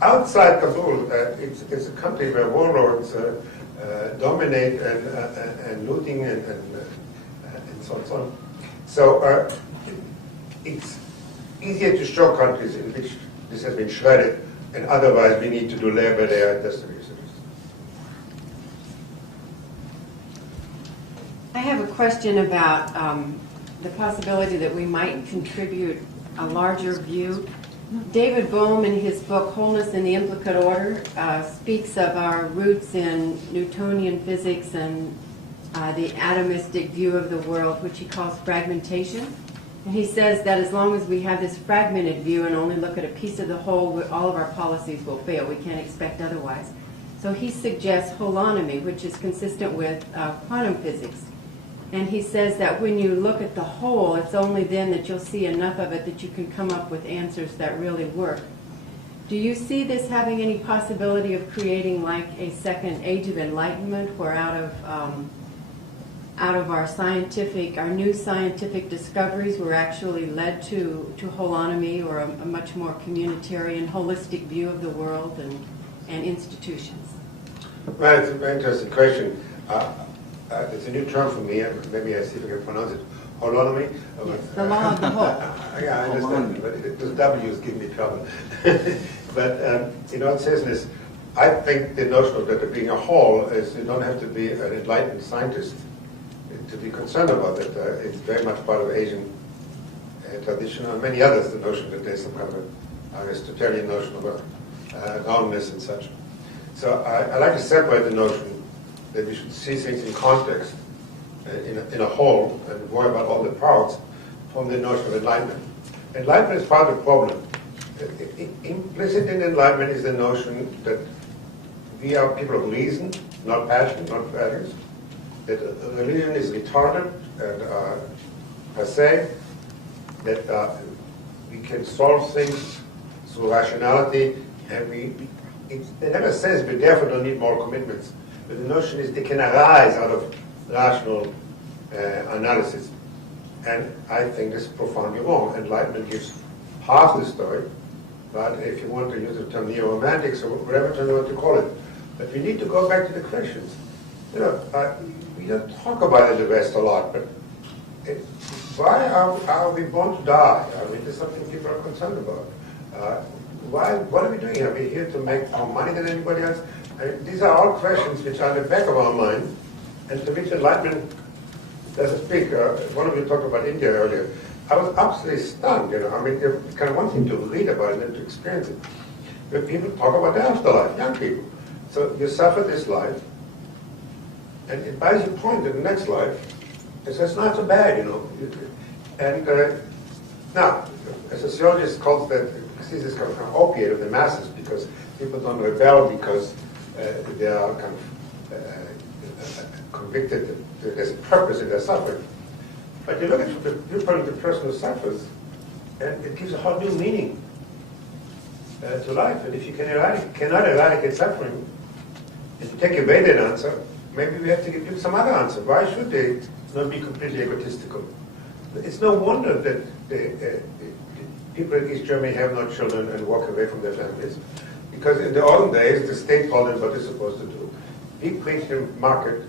Outside Kabul, it's a country where warlords dominate and looting and so on and so on. So it's easier to show countries in which this has been shredded, and otherwise we need to do layer by layer. That's the reason. I have a question about the possibility that we might contribute a larger view. David Bohm, in his book Wholeness in the Implicate Order, speaks of our roots in Newtonian physics and the atomistic view of the world, which he calls fragmentation. And he says that as long as we have this fragmented view and only look at a piece of the whole, all of our policies will fail. We can't expect otherwise. So he suggests holonomy, which is consistent with quantum physics. And he says that when you look at the whole, it's only then that you'll see enough of it that you can come up with answers that really work. Do you see this having any possibility of creating like a second age of enlightenment, where out of our new scientific discoveries, we're actually led to holonomy, or a much more communitarian, holistic view of the world and institutions? Well, it's a very interesting question. It's a new term for me. Maybe I see if I can pronounce it. Holonomy. Yes, the law of the whole. Yeah, I understand, but those W's give me trouble. But in all seriousness, I think the notion of that being a whole is you don't have to be an enlightened scientist to be concerned about it. It's very much part of Asian tradition, and many others, the notion that there's some kind of an Aristotelian notion of roundness and such. So I like to separate the notion that we should see things in context, in a whole, and worry about all the parts, from the notion of enlightenment. Enlightenment is part of the problem. Implicit in enlightenment is the notion that we are people of reason, not passion, not values, that religion is retarded and per se, that we can solve things through rationality, and it never says we therefore don't need more commitments. But the notion is they can arise out of rational analysis. And I think this is profoundly wrong. Enlightenment gives half the story, but if you want to use the term neo-romantics or whatever term you want to call it, but we need to go back to the questions. You know, we don't talk about it in the West a lot, but why are we born to die? I mean, there's something people are concerned about. What are we doing? Are we here to make more money than anybody else? These are all questions which are in the back of our mind, and to which enlightenment doesn't speak. One of you talked about India earlier. I was absolutely stunned, you know. I mean, it's kind of one thing to read about it and to experience it. But people talk about the afterlife, young people. So you suffer this life, and it buys you point in the next life. And so it's not so bad, you know. And now, a sociologist calls that, sees this kind of opiate of the masses, because people don't rebel because they are kind of convicted that there's a purpose in their suffering. But you look at the viewpoint of the person who suffers, and it gives a whole new meaning to life. And if you cannot eradicate suffering, if you take away that answer, maybe we have to give you some other answer. Why should they not be completely egotistical? It's no wonder that people in East Germany have no children and walk away from their families. Because in the olden days, the state told them what they're supposed to do. We preach the market,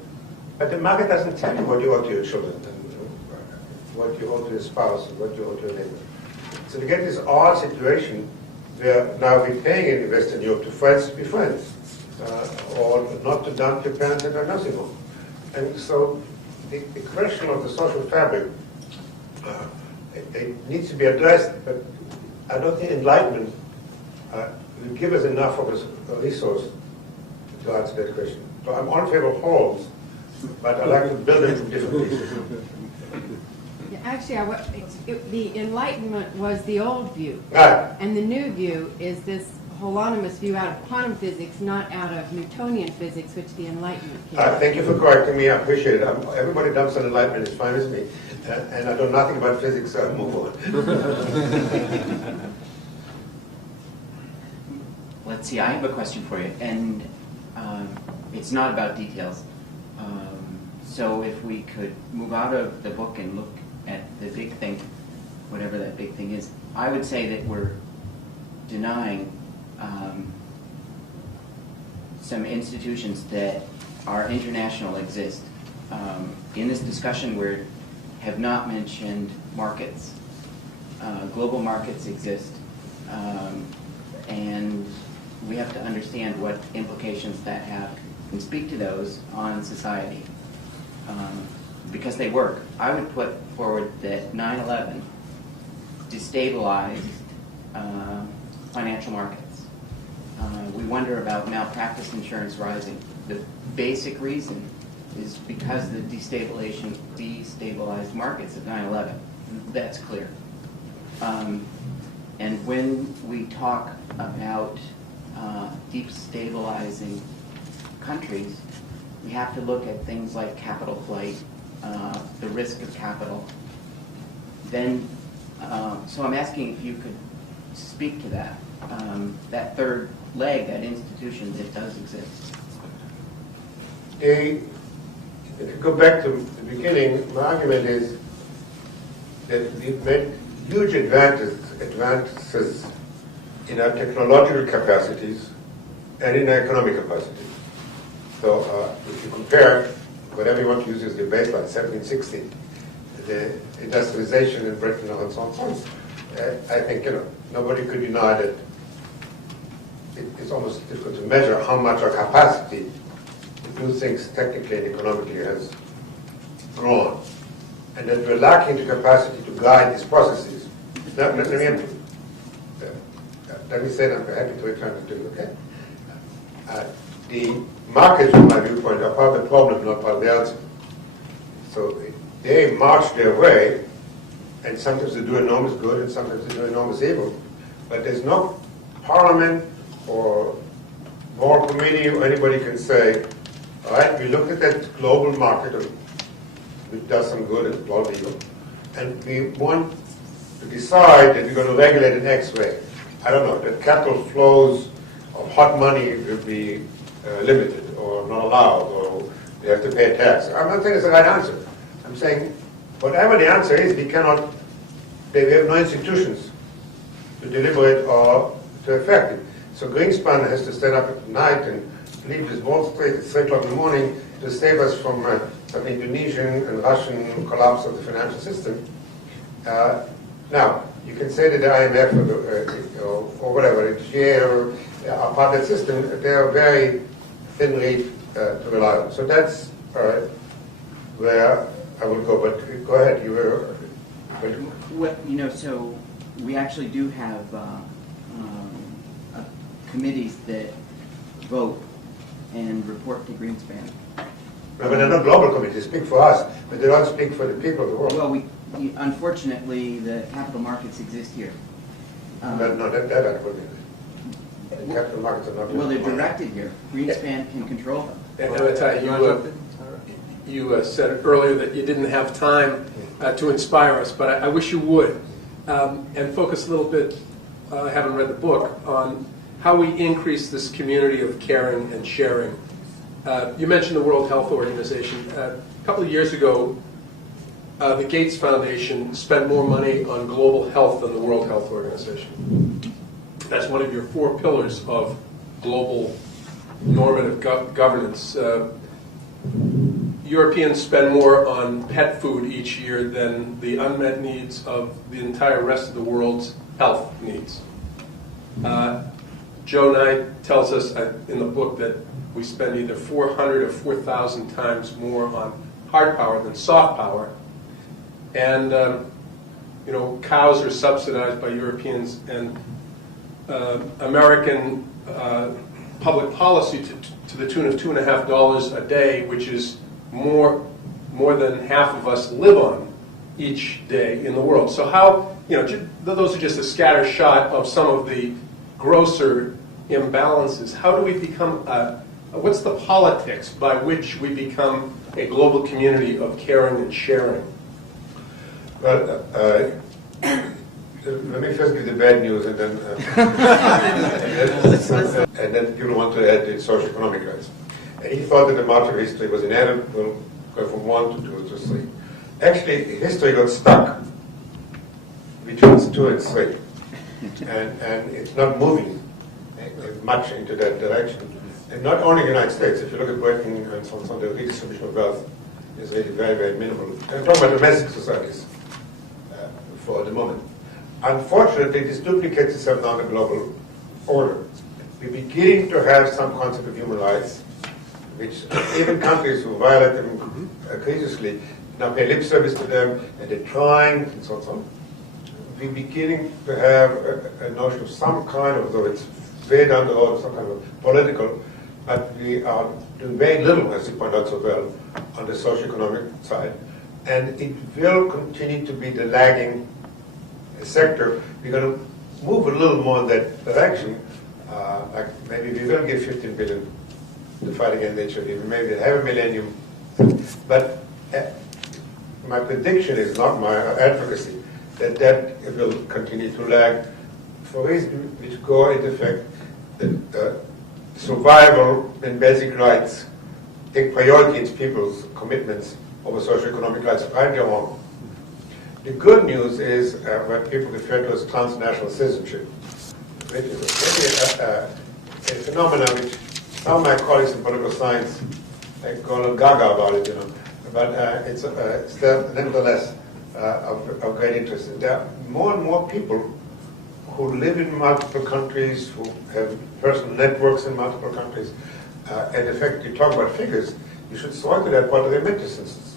but the market doesn't tell you what you owe to your children. what you owe to your spouse, and what you owe to your neighbor. So we get this odd situation where now we're paying in Western Europe to friends to be friends, or not to dump your parents in a nursing home. And so the question of the social fabric, it needs to be addressed, but I don't think enlightenment will give us enough of a resource to answer that question. So I'm on favor of wholes, but I like to build them from different pieces. Yeah, actually, the Enlightenment was the old view, Right. and the new view is this holonomous view out of quantum physics, not out of Newtonian physics, which the Enlightenment came. Thank you for correcting me. I appreciate it. Everybody dumps on enlightenment is fine with me, and I know nothing about physics, so I'll move on. Let's see, I have a question for you, and it's not about details. So if we could move out of the book and look at the big thing, whatever that big thing is, I would say that we're denying some institutions that are international exist. In this discussion, we have not mentioned markets. Global markets exist, and we have to understand what implications that have and speak to those on society. Because they work. I would put forward that 9/11 destabilized financial markets. We wonder about malpractice insurance rising. The basic reason is because the destabilized markets at 9/11. That's clear. And when we talk about destabilizing countries, we have to look at things like capital flight, the risk of capital. Then, so I'm asking if you could speak to that, that third leg, that institution that does exist. If you go back to the beginning, my argument is that we've made huge advances in our technological capacities and in our economic capacities. So if you compare, whatever you want to use as the baseline, 1760, the industrialization in Britain and so on and so on, I think nobody could deny that it's almost difficult to measure how much our capacity to do things technically and economically has grown, and that we're lacking the capacity to guide these processes. Now, let me say that I'm happy to return to do, okay? The markets, from my viewpoint, are part of the problem, not part of the answer. So they march their way, and sometimes they do enormous good, and sometimes they do enormous evil. But there's no parliament or board committee or anybody can say, all right, we look at that global market, which does some good and a lot of evil, and we want to decide that we're going to regulate in X way. I don't know, that capital flows of hot money will be limited or not allowed, or they have to pay a tax. I'm not saying it's the right answer. I'm saying whatever the answer is, we have no institutions to deliberate or to affect it. So Greenspan has to stand up at night and leave his Wall Street at 3 o'clock in the morning to save us from some Indonesian and Russian collapse of the financial system. Now, you can say that the IMF or whatever, the GA are part of that system. They are very thin reed to rely on. So that's where I will go. But go ahead. You were. So we actually do have committees that vote and report to Greenspan. No, but they're not global committees. They speak for us, but they don't speak for the people of the world. Well, unfortunately, the capital markets exist here. That I wouldn't. The capital markets are not. Well, they're directed here. Greenspan can control them. And Amitai, you said earlier that you didn't have time to inspire us, but I wish you would. And focus a little bit, I haven't read the book, on how we increase this community of caring and sharing. You mentioned the World Health Organization. A couple of years ago, the Gates Foundation spent more money on global health than the World Health Organization. That's one of your 4 pillars of global normative governance. You Europeans spend more on pet food each year than the unmet needs of the entire rest of the world's health needs. Joe Nye tells us in the book that we spend either 400 or 4,000 times more on hard power than soft power. And, cows are subsidized by Europeans, and American public policy to the tune of $2.50 a day, which is more than half of us live on each day in the world. So how, those are just a scatter shot of some of the grosser imbalances. How do we become, what's the politics by which we become a global community of caring and sharing? Well, let me first give the bad news, and then and then people want to add the socio-economic rights. And he thought that the march of history was inevitable, go from 1 to 2 to 3. Actually, history got stuck between 2 and 3, and it's not moving much into that direction. And not only in the United States. If you look at Britain and so on, the redistribution of wealth is really very, very minimal. I'm talking about domestic societies for the moment. Unfortunately, this duplicates itself now in the global order. We're beginning to have some concept of human rights, which even countries who violate them egregiously now pay lip service to them, and they're trying, and so on. We're beginning to have a notion of some kind of, though it's way down the road, some kind of political, but we are doing very little, as you point out so well, on the socio-economic side. And it will continue to be the lagging sector. We're going to move a little more in that direction. Like maybe we will give 15 billion to fight against HIV. Maybe have a millennium. But my prediction is not my advocacy that will continue to lag for reasons which go into effect that survival and basic rights take priority in people's commitments over socio-economic rights, right or wrong. The good news is what people refer to as transnational citizenship, which is a phenomenon which some of my colleagues in political science go a little gaga about it, but it's still nevertheless of great interest. There are more and more people who live in multiple countries, who have personal networks in multiple countries. And in fact, you talk about figures, you should sort to that what the remittances.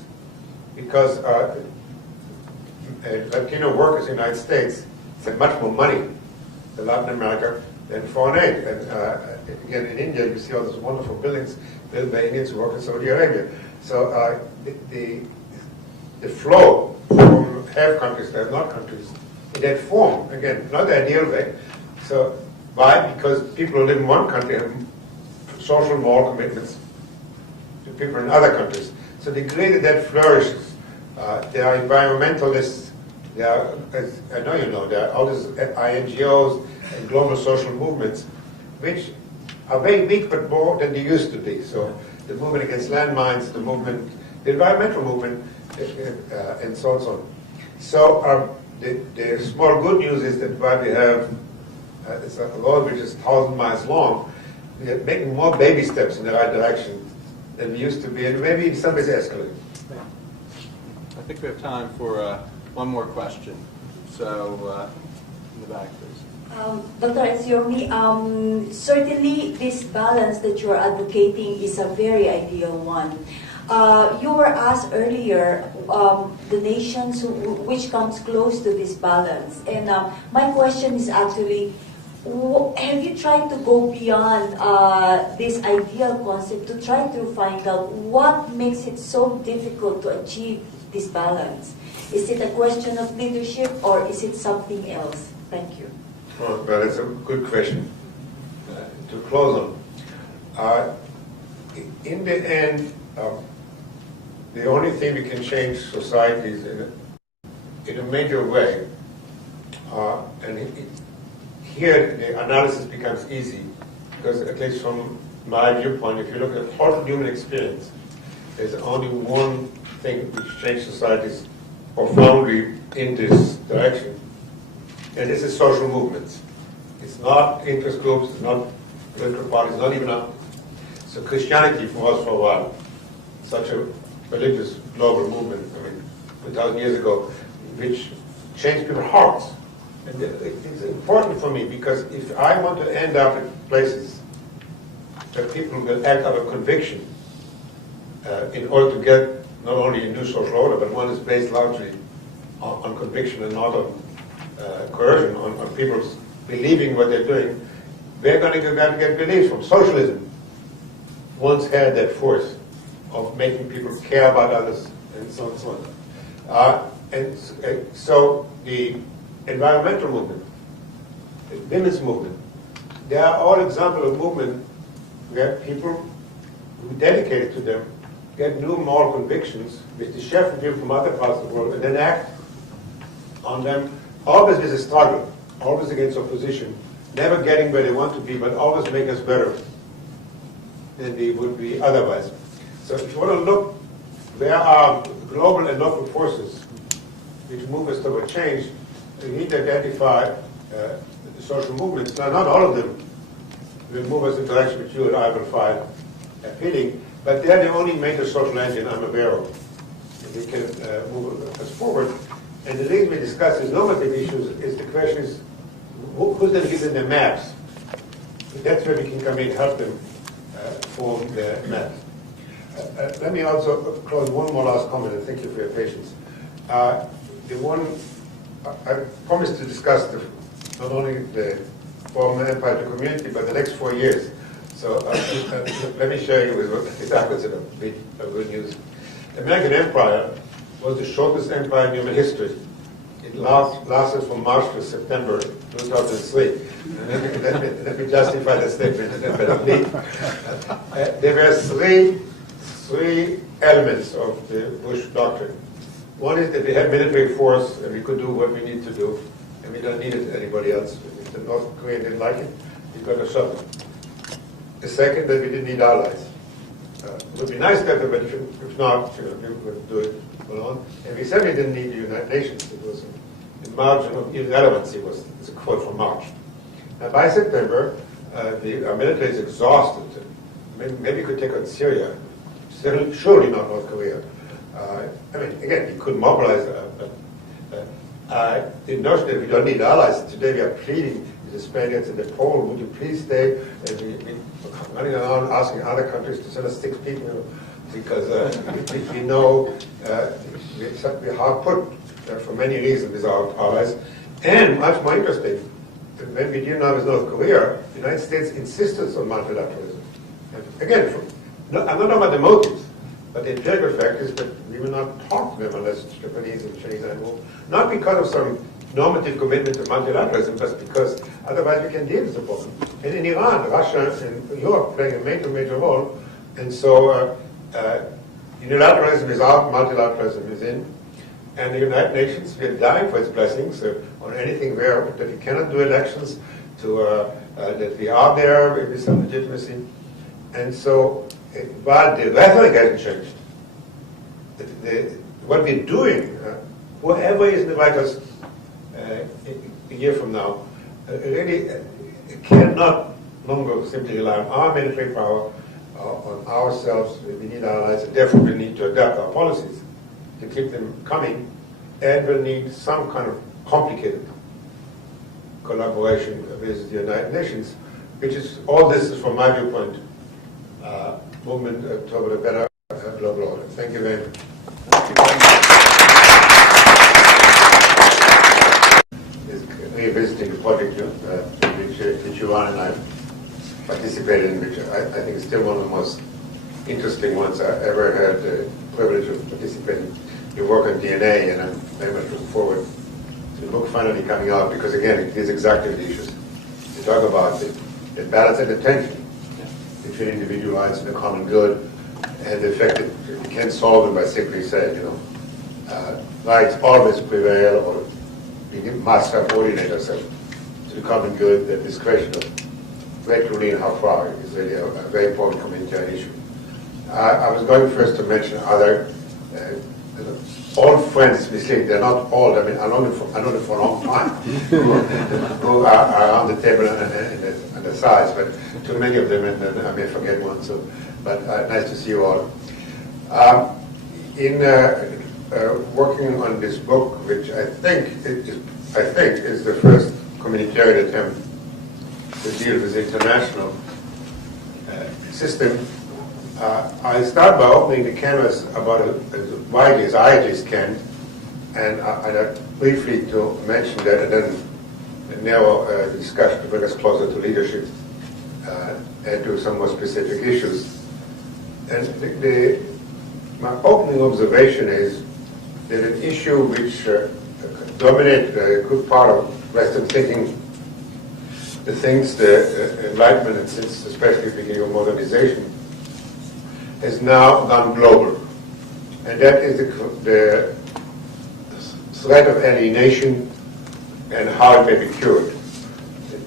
Because Latino workers in the United States send much more money to Latin America than foreign aid. And again, in India, you see all those wonderful buildings built by Indians who work in Saudi Arabia. So the flow from have countries to have not countries in that form, again, not the ideal way. So why? Because people who live in one country have social moral commitments to people in other countries. So the degree that flourishes, there are environmentalists, there are, as I know you know, there are all these INGOs and global social movements, which are very weak but more than they used to be. So the movement against landmines, the environmental movement, and so on and so on. So the small good news is that while we have it's a road which is 1,000 miles long, we are making more baby steps in the right direction than we used to be, and maybe in some ways escalating. I think we have time for one more question. So, in the back, please. Dr. Etzioni, certainly this balance that you are advocating is a very ideal one. You were asked earlier the nations which comes close to this balance, and my question is actually, have you tried to go beyond this ideal concept to try to find out what makes it so difficult to achieve this balance? Is it a question of leadership or is it something else? Thank you. Oh, well, that's a good question to close on. In the end, the only thing we can change societies in a major way, and here the analysis becomes easy, because at least from my viewpoint, if you look at total human experience, there's only one thing which changes societies profoundly in this direction, and this is social movements. It's not interest groups, it's not political parties, not even us. So Christianity for us for a while, such a religious global movement, 2,000 years ago, which changed people's hearts. And it's important for me because if I want to end up in places that people will act out of conviction in order to get not only a new social order, but one that's based largely on conviction and not on coercion, on people's believing what they're doing, we're going to get beliefs from. Socialism once had that force of making people care about others and so on and so on. So the environmental movement, the women's movement, they are all examples of movement where people who dedicated to them get new moral convictions which they share from people from other parts of the world and then act on them, always with a struggle, always against opposition, never getting where they want to be, but always make us better than they would be otherwise. So if you want to look, where are global and local forces which move us toward change, we need to identify the social movements. Now, not all of them will move us in the direction which you and I will find appealing, but they're the only major social engine I'm aware of. They can move us forward. And the reason we discuss these normative issues is the question is, who's going to give them the maps? That's where we can come in and help them form the maps. Let me also close one more last comment, and thank you for your patience. I promised to discuss not only the former empire to community, but the next 4 years. So let me share you with examples of a bit of good news. The American Empire was the shortest empire in human history. It lasted from March to September 2003. Let me justify the statement a little bit. There were three elements of the Bush doctrine. One is that we had military force and we could do what we need to do, and we don't need anybody else. If the North Koreans didn't like it, we got to shove it. The second, that we didn't need allies. It would be nice to have them, but if not, we would do it alone. And we certainly didn't need the United Nations. It was a margin of irrelevancy, was a quote from March. Now, by September, our military is exhausted. Maybe we could take on Syria, surely not North Korea. Again, you could mobilize. The notion that we don't need allies, today we are pleading with the Spaniards and the Poles, would you please stay? And we're running around asking other countries to send us 6 people, because we know we're hard put for many reasons with our allies. And much more interesting, when we deal now with North Korea, the United States insisted on multilateralism. And again, I'm not talking about the motives, but the empirical fact is that we will not talk to them unless Japanese and Chinese are involved. Not because of some normative commitment to multilateralism, but because otherwise we can deal with the problem. And in Iran, Russia and Europe playing a major role. And so unilateralism is out, multilateralism is in. And the United Nations, we are dying for its blessings on anything where that we cannot do elections, that we are there with some legitimacy. And so, while the rhetoric hasn't changed, what we're doing, whoever is in the White House a year from now, really cannot longer simply rely on our military power, on ourselves. We need allies, and therefore we need to adapt our policies to keep them coming, and we'll need some kind of complicated collaboration with the United Nations, which is, all this is, from my viewpoint, movement toward a better global order. Thank you very much. Is revisiting a project which Johan and I participated in, which I think is still one of the most interesting ones I ever had the privilege of participating. You work on DNA, and I'm very much looking forward to the book finally coming out, because again, it is exactly the issues. You talk about the balance and the tension between individual rights and the common good, and the fact that you can't solve them by simply saying, rights always prevail, or we must subordinate ourselves to the common good. That this question of where to lean, how far, is really a very important communitarian issue. I was going first to mention other old friends. We say they're not old. I mean, I know them for a long time, who are around the table and the sides, but too many of them, and then I may forget one. So, but nice to see you all. in working on this book, which I think is the first communitarian attempt to deal with international system, I start by opening the canvas about as widely as I just can, and I'd briefly to mention that, and then narrow the discussion to bring us closer to leadership and to some more specific issues. And my opening observation is that an issue which dominated a good part of Western thinking, the Enlightenment, and since especially the beginning of modernization, has now gone global. And that is the threat of alienation and how it may be cured.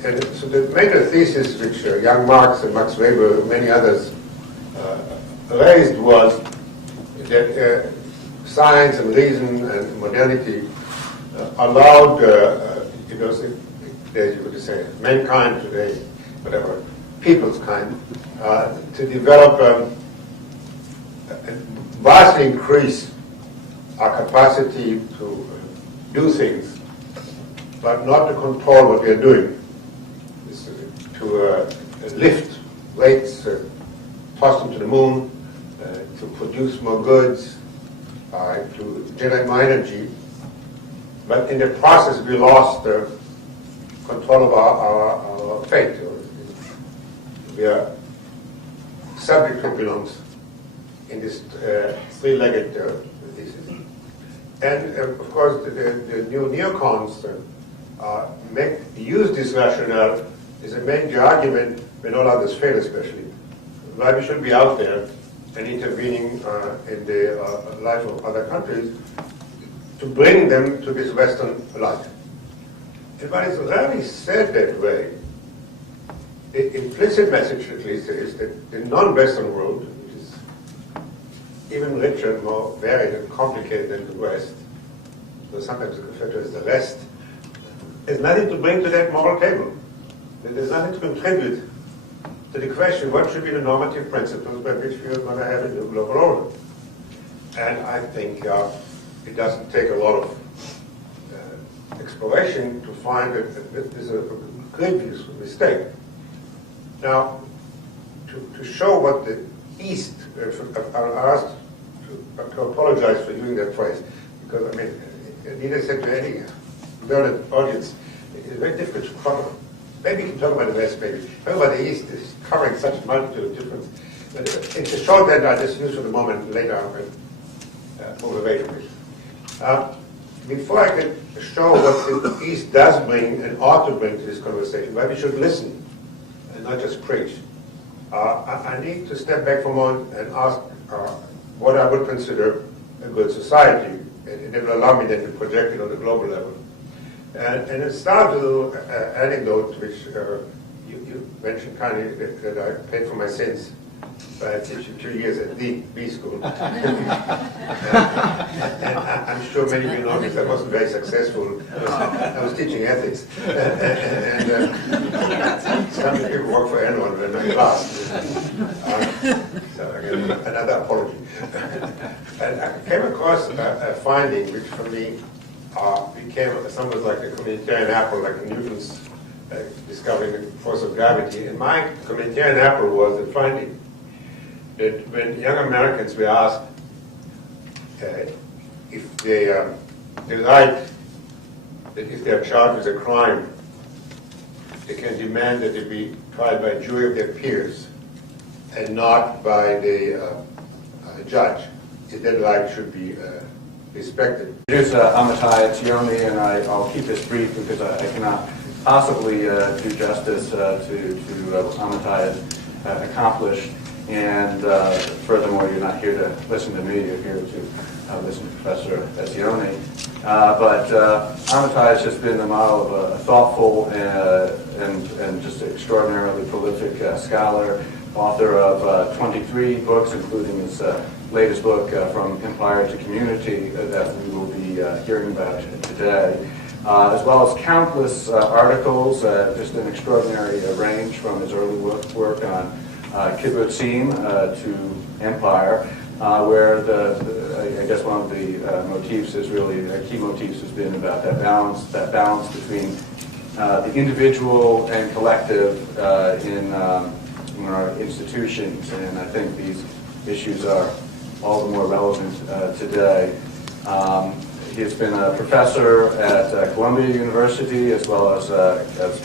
And so the major thesis which young Marx and Max Weber and many others raised was that science and reason and modernity allowed, you could say, mankind today, whatever, people's kind, to develop vastly increase our capacity to do things, but not to control what we are doing. To lift weights, toss them to the moon, to produce more goods, to generate more energy. But in the process, we lost control of our fate. We are subject to belongs in this three-legged thesis. And of course, the new neocons use this rationale as a major argument when all others fail, especially. Why we should be out there and intervening in the life of other countries to bring them to this Western light. And what is rarely said that way, the implicit message at least is that the non-Western world, which is even richer, more varied and complicated than the West, so sometimes referred to as the West, has nothing to bring to that moral table. There's nothing to contribute to the question, what should be the normative principles by which we are going to have a new global order? And I think it doesn't take a lot of exploration to find that this is a grievous mistake. Now, to show what the East, I'm asked to apologize for using that phrase, because I mean, neither said to any learned audience, it's very difficult to cover. Maybe you can talk about the West, maybe. Talk about the East is covering such a multitude of different. But it's a short that I just use for the moment. Later I will motivate me. Before I can show what the East does bring and ought to bring to this conversation, why we should listen and not just preach, I need to step back for a moment and ask what I would consider a good society. And it will allow me then to project it on the global level. And it starts with an anecdote which you mentioned kindly that I paid for my sins by teaching 2 years at the B school. and I'm sure many of you know this, I wasn't very successful. I was teaching ethics. and some people work for Enron in my class. So again, another apology. And I came across a finding which for me became somewhat like a communitarian apple, like Newton's discovering the force of gravity. And my communitarian apple was the finding that when young Americans were asked if they right that if they are charged with a crime, they can demand that they be tried by a jury of their peers and not by the judge, if that right should be respected. Here's Amitai Etzioni, and I'll keep this brief because I cannot possibly do justice to what Amitai has accomplished. And furthermore, you're not here to listen to me, you're here to listen to Professor Etzioni. But Amitai has just been the model of a thoughtful and just extraordinarily prolific scholar, author of 23 books, including his latest book, From Empire to Community, that we will be hearing about today, as well as countless articles, just an extraordinary range from his early work on kibbutzim to empire, where I guess one of the motifs is really, key motifs has been about that balance between the individual and collective in our institutions, and I think these issues are all the more relevant today. He has been a professor at Columbia University, as well as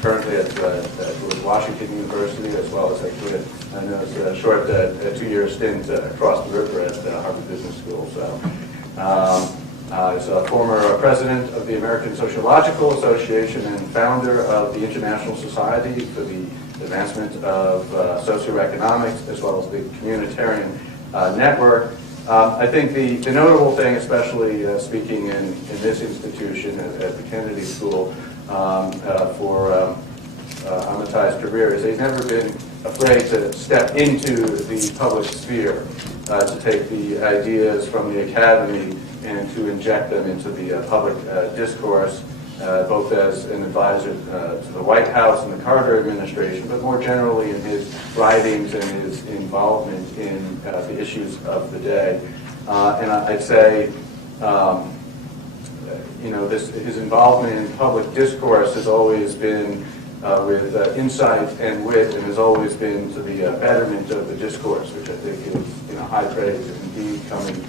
currently at George Washington University, as well as actually a short 2-year stint across the river at Harvard Business School. So, he's a former president of the American Sociological Association and founder of the International Society for the Advancement of Socioeconomics, as well as the Communitarian Network. I think the notable thing, especially speaking in this institution at the Kennedy School for Amitai's career, is he's never been afraid to step into the public sphere, to take the ideas from the academy and to inject them into the public discourse, both as an advisor to the White House and the Carter administration, but more generally in his writings and his involvement in the issues of the day. And I'd say, his involvement in public discourse has always been with insight and wit, and has always been to the betterment of the discourse, which I think is high praise, indeed, coming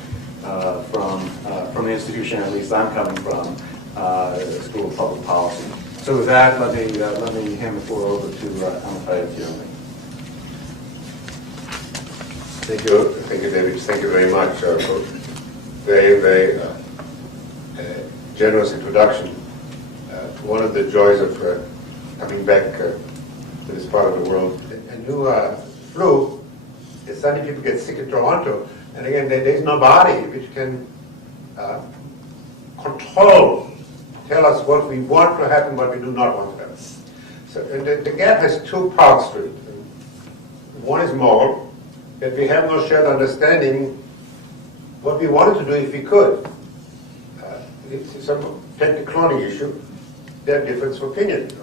from the institution, at least I'm coming from, the School of Public Policy. So with that, let me hand the floor over to Amitai Etzioni. Thank you, David. Thank you very much for very, very generous introduction to one of the joys of coming back to this part of the world. A new flu, suddenly people get sick in Toronto, and again, there's nobody which can tell us what we want to happen, what we do not want to happen. So and the gap has two parts to it. One is moral, that we have no shared understanding what we wanted to do if we could. It's a take the cloning issue, there are different opinions.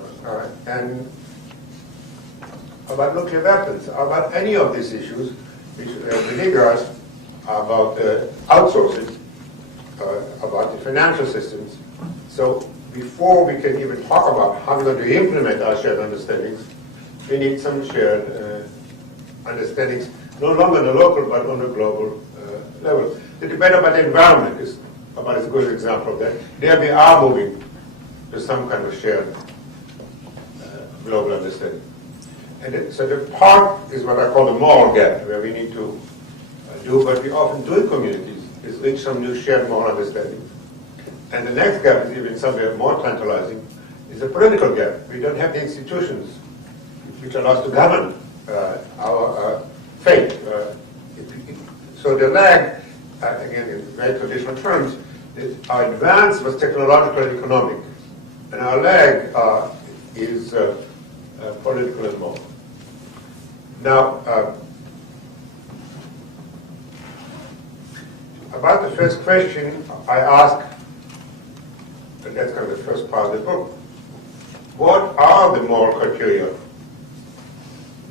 And about nuclear weapons, about any of these issues, which beleaguer us, about outsourcing, about the financial systems. So before we can even talk about how we're going to implement our shared understandings, we need some shared understandings, no longer on the local but on the global level. The debate about the environment is about as good an example of that. There we are moving to some kind of shared global understanding. And so the part is what I call the moral gap, where we need to do what we often do in communities, is reach some new shared moral understanding. And the next gap is even somewhere more tantalizing, is the political gap. We don't have the institutions which allow us to govern our fate. So the lag, again in very traditional terms, is our advance was technological and economic, and our lag is political and moral. Now, about the first question I asked, and that's kind of the first part of the book, what are the moral criteria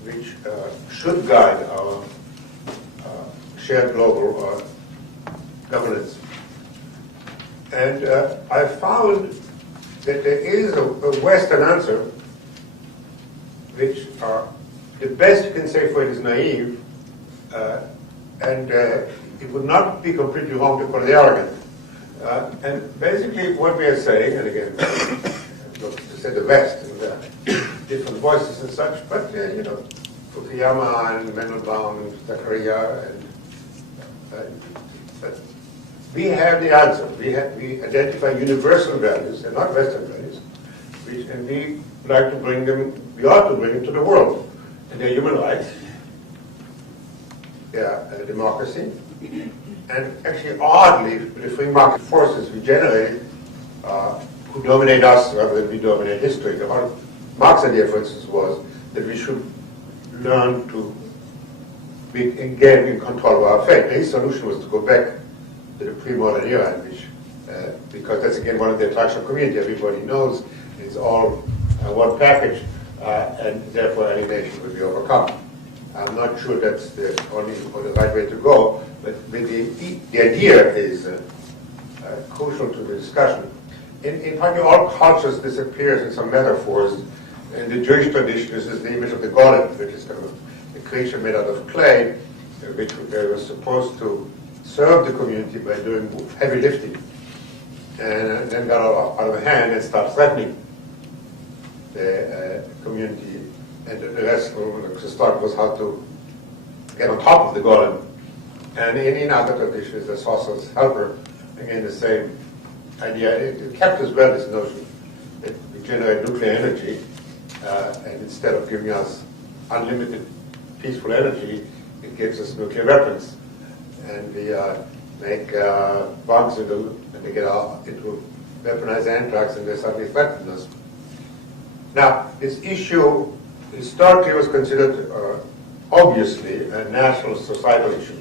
which should guide our shared global governance? And I found that there is a Western answer, which the best you can say for it is naive, and it would not be completely wrong to call it arrogant. And basically what we are saying, and again, to say the West, and different voices and such, but Fukuyama and Mandelbaum and Zakaria, and we have the answer. We identify universal values and not Western values, and we like to bring them, we ought to bring them to the world. And they're human rights, they're democracy, and actually oddly, the free market forces we generate who dominate us rather than we dominate history. The whole Marx idea, for instance, was that we should learn to be again in control of our fate. His solution was to go back to the pre-modern era, in which, because that's again one of the attractions of community. Everybody knows it's all one package, and therefore alienation will be overcome. I'm not sure that's the only or the right way to go, but the idea is crucial to the discussion. In fact, all cultures disappears in some metaphors. In the Jewish tradition, this is the image of the golem, which is kind of a creature made out of clay, which was supposed to serve the community by doing heavy lifting, and then got out of hand and started threatening the community. And the rest of the start was how to get on top of the golem. And in other traditions, the sorcerer's helper, again, the same idea. It kept as well this notion that we generate nuclear energy, and instead of giving us unlimited peaceful energy, it gives us nuclear weapons. And we make bombs and they get into weaponized anthrax, and they suddenly threaten us. Now, this issue historically was considered obviously a national societal issue.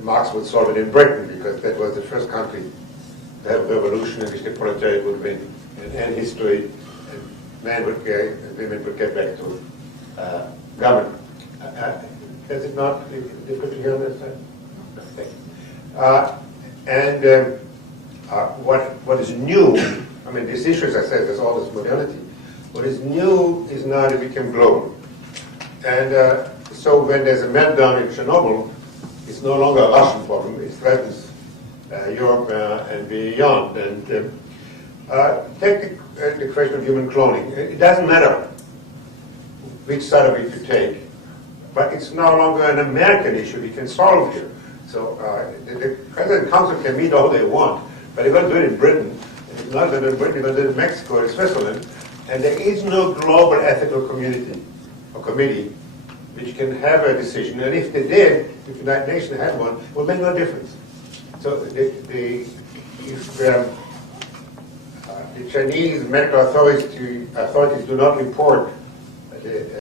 Marx would solve it in Britain because that was the first country to have a revolution in which the proletariat would win and end history, and men would get, and women would get back to government. Is it not difficult to hear this? What is new, I mean, these issues, I said, there's all this modernity. What is new is now it became global. And so when there's a meltdown in Chernobyl, it's no longer a Russian problem. It threatens Europe and beyond. And take the question of human cloning. It doesn't matter which side of it you take, but it's no longer an American issue we can solve here. So the President Council can meet all they want, but they're going to do it in Britain. If not, they're going to do it in Mexico and Switzerland. And there is no global ethical community or committee which can have a decision. And if they did, if the United Nations had one, it would make no difference. So if the Chinese medical authorities do not report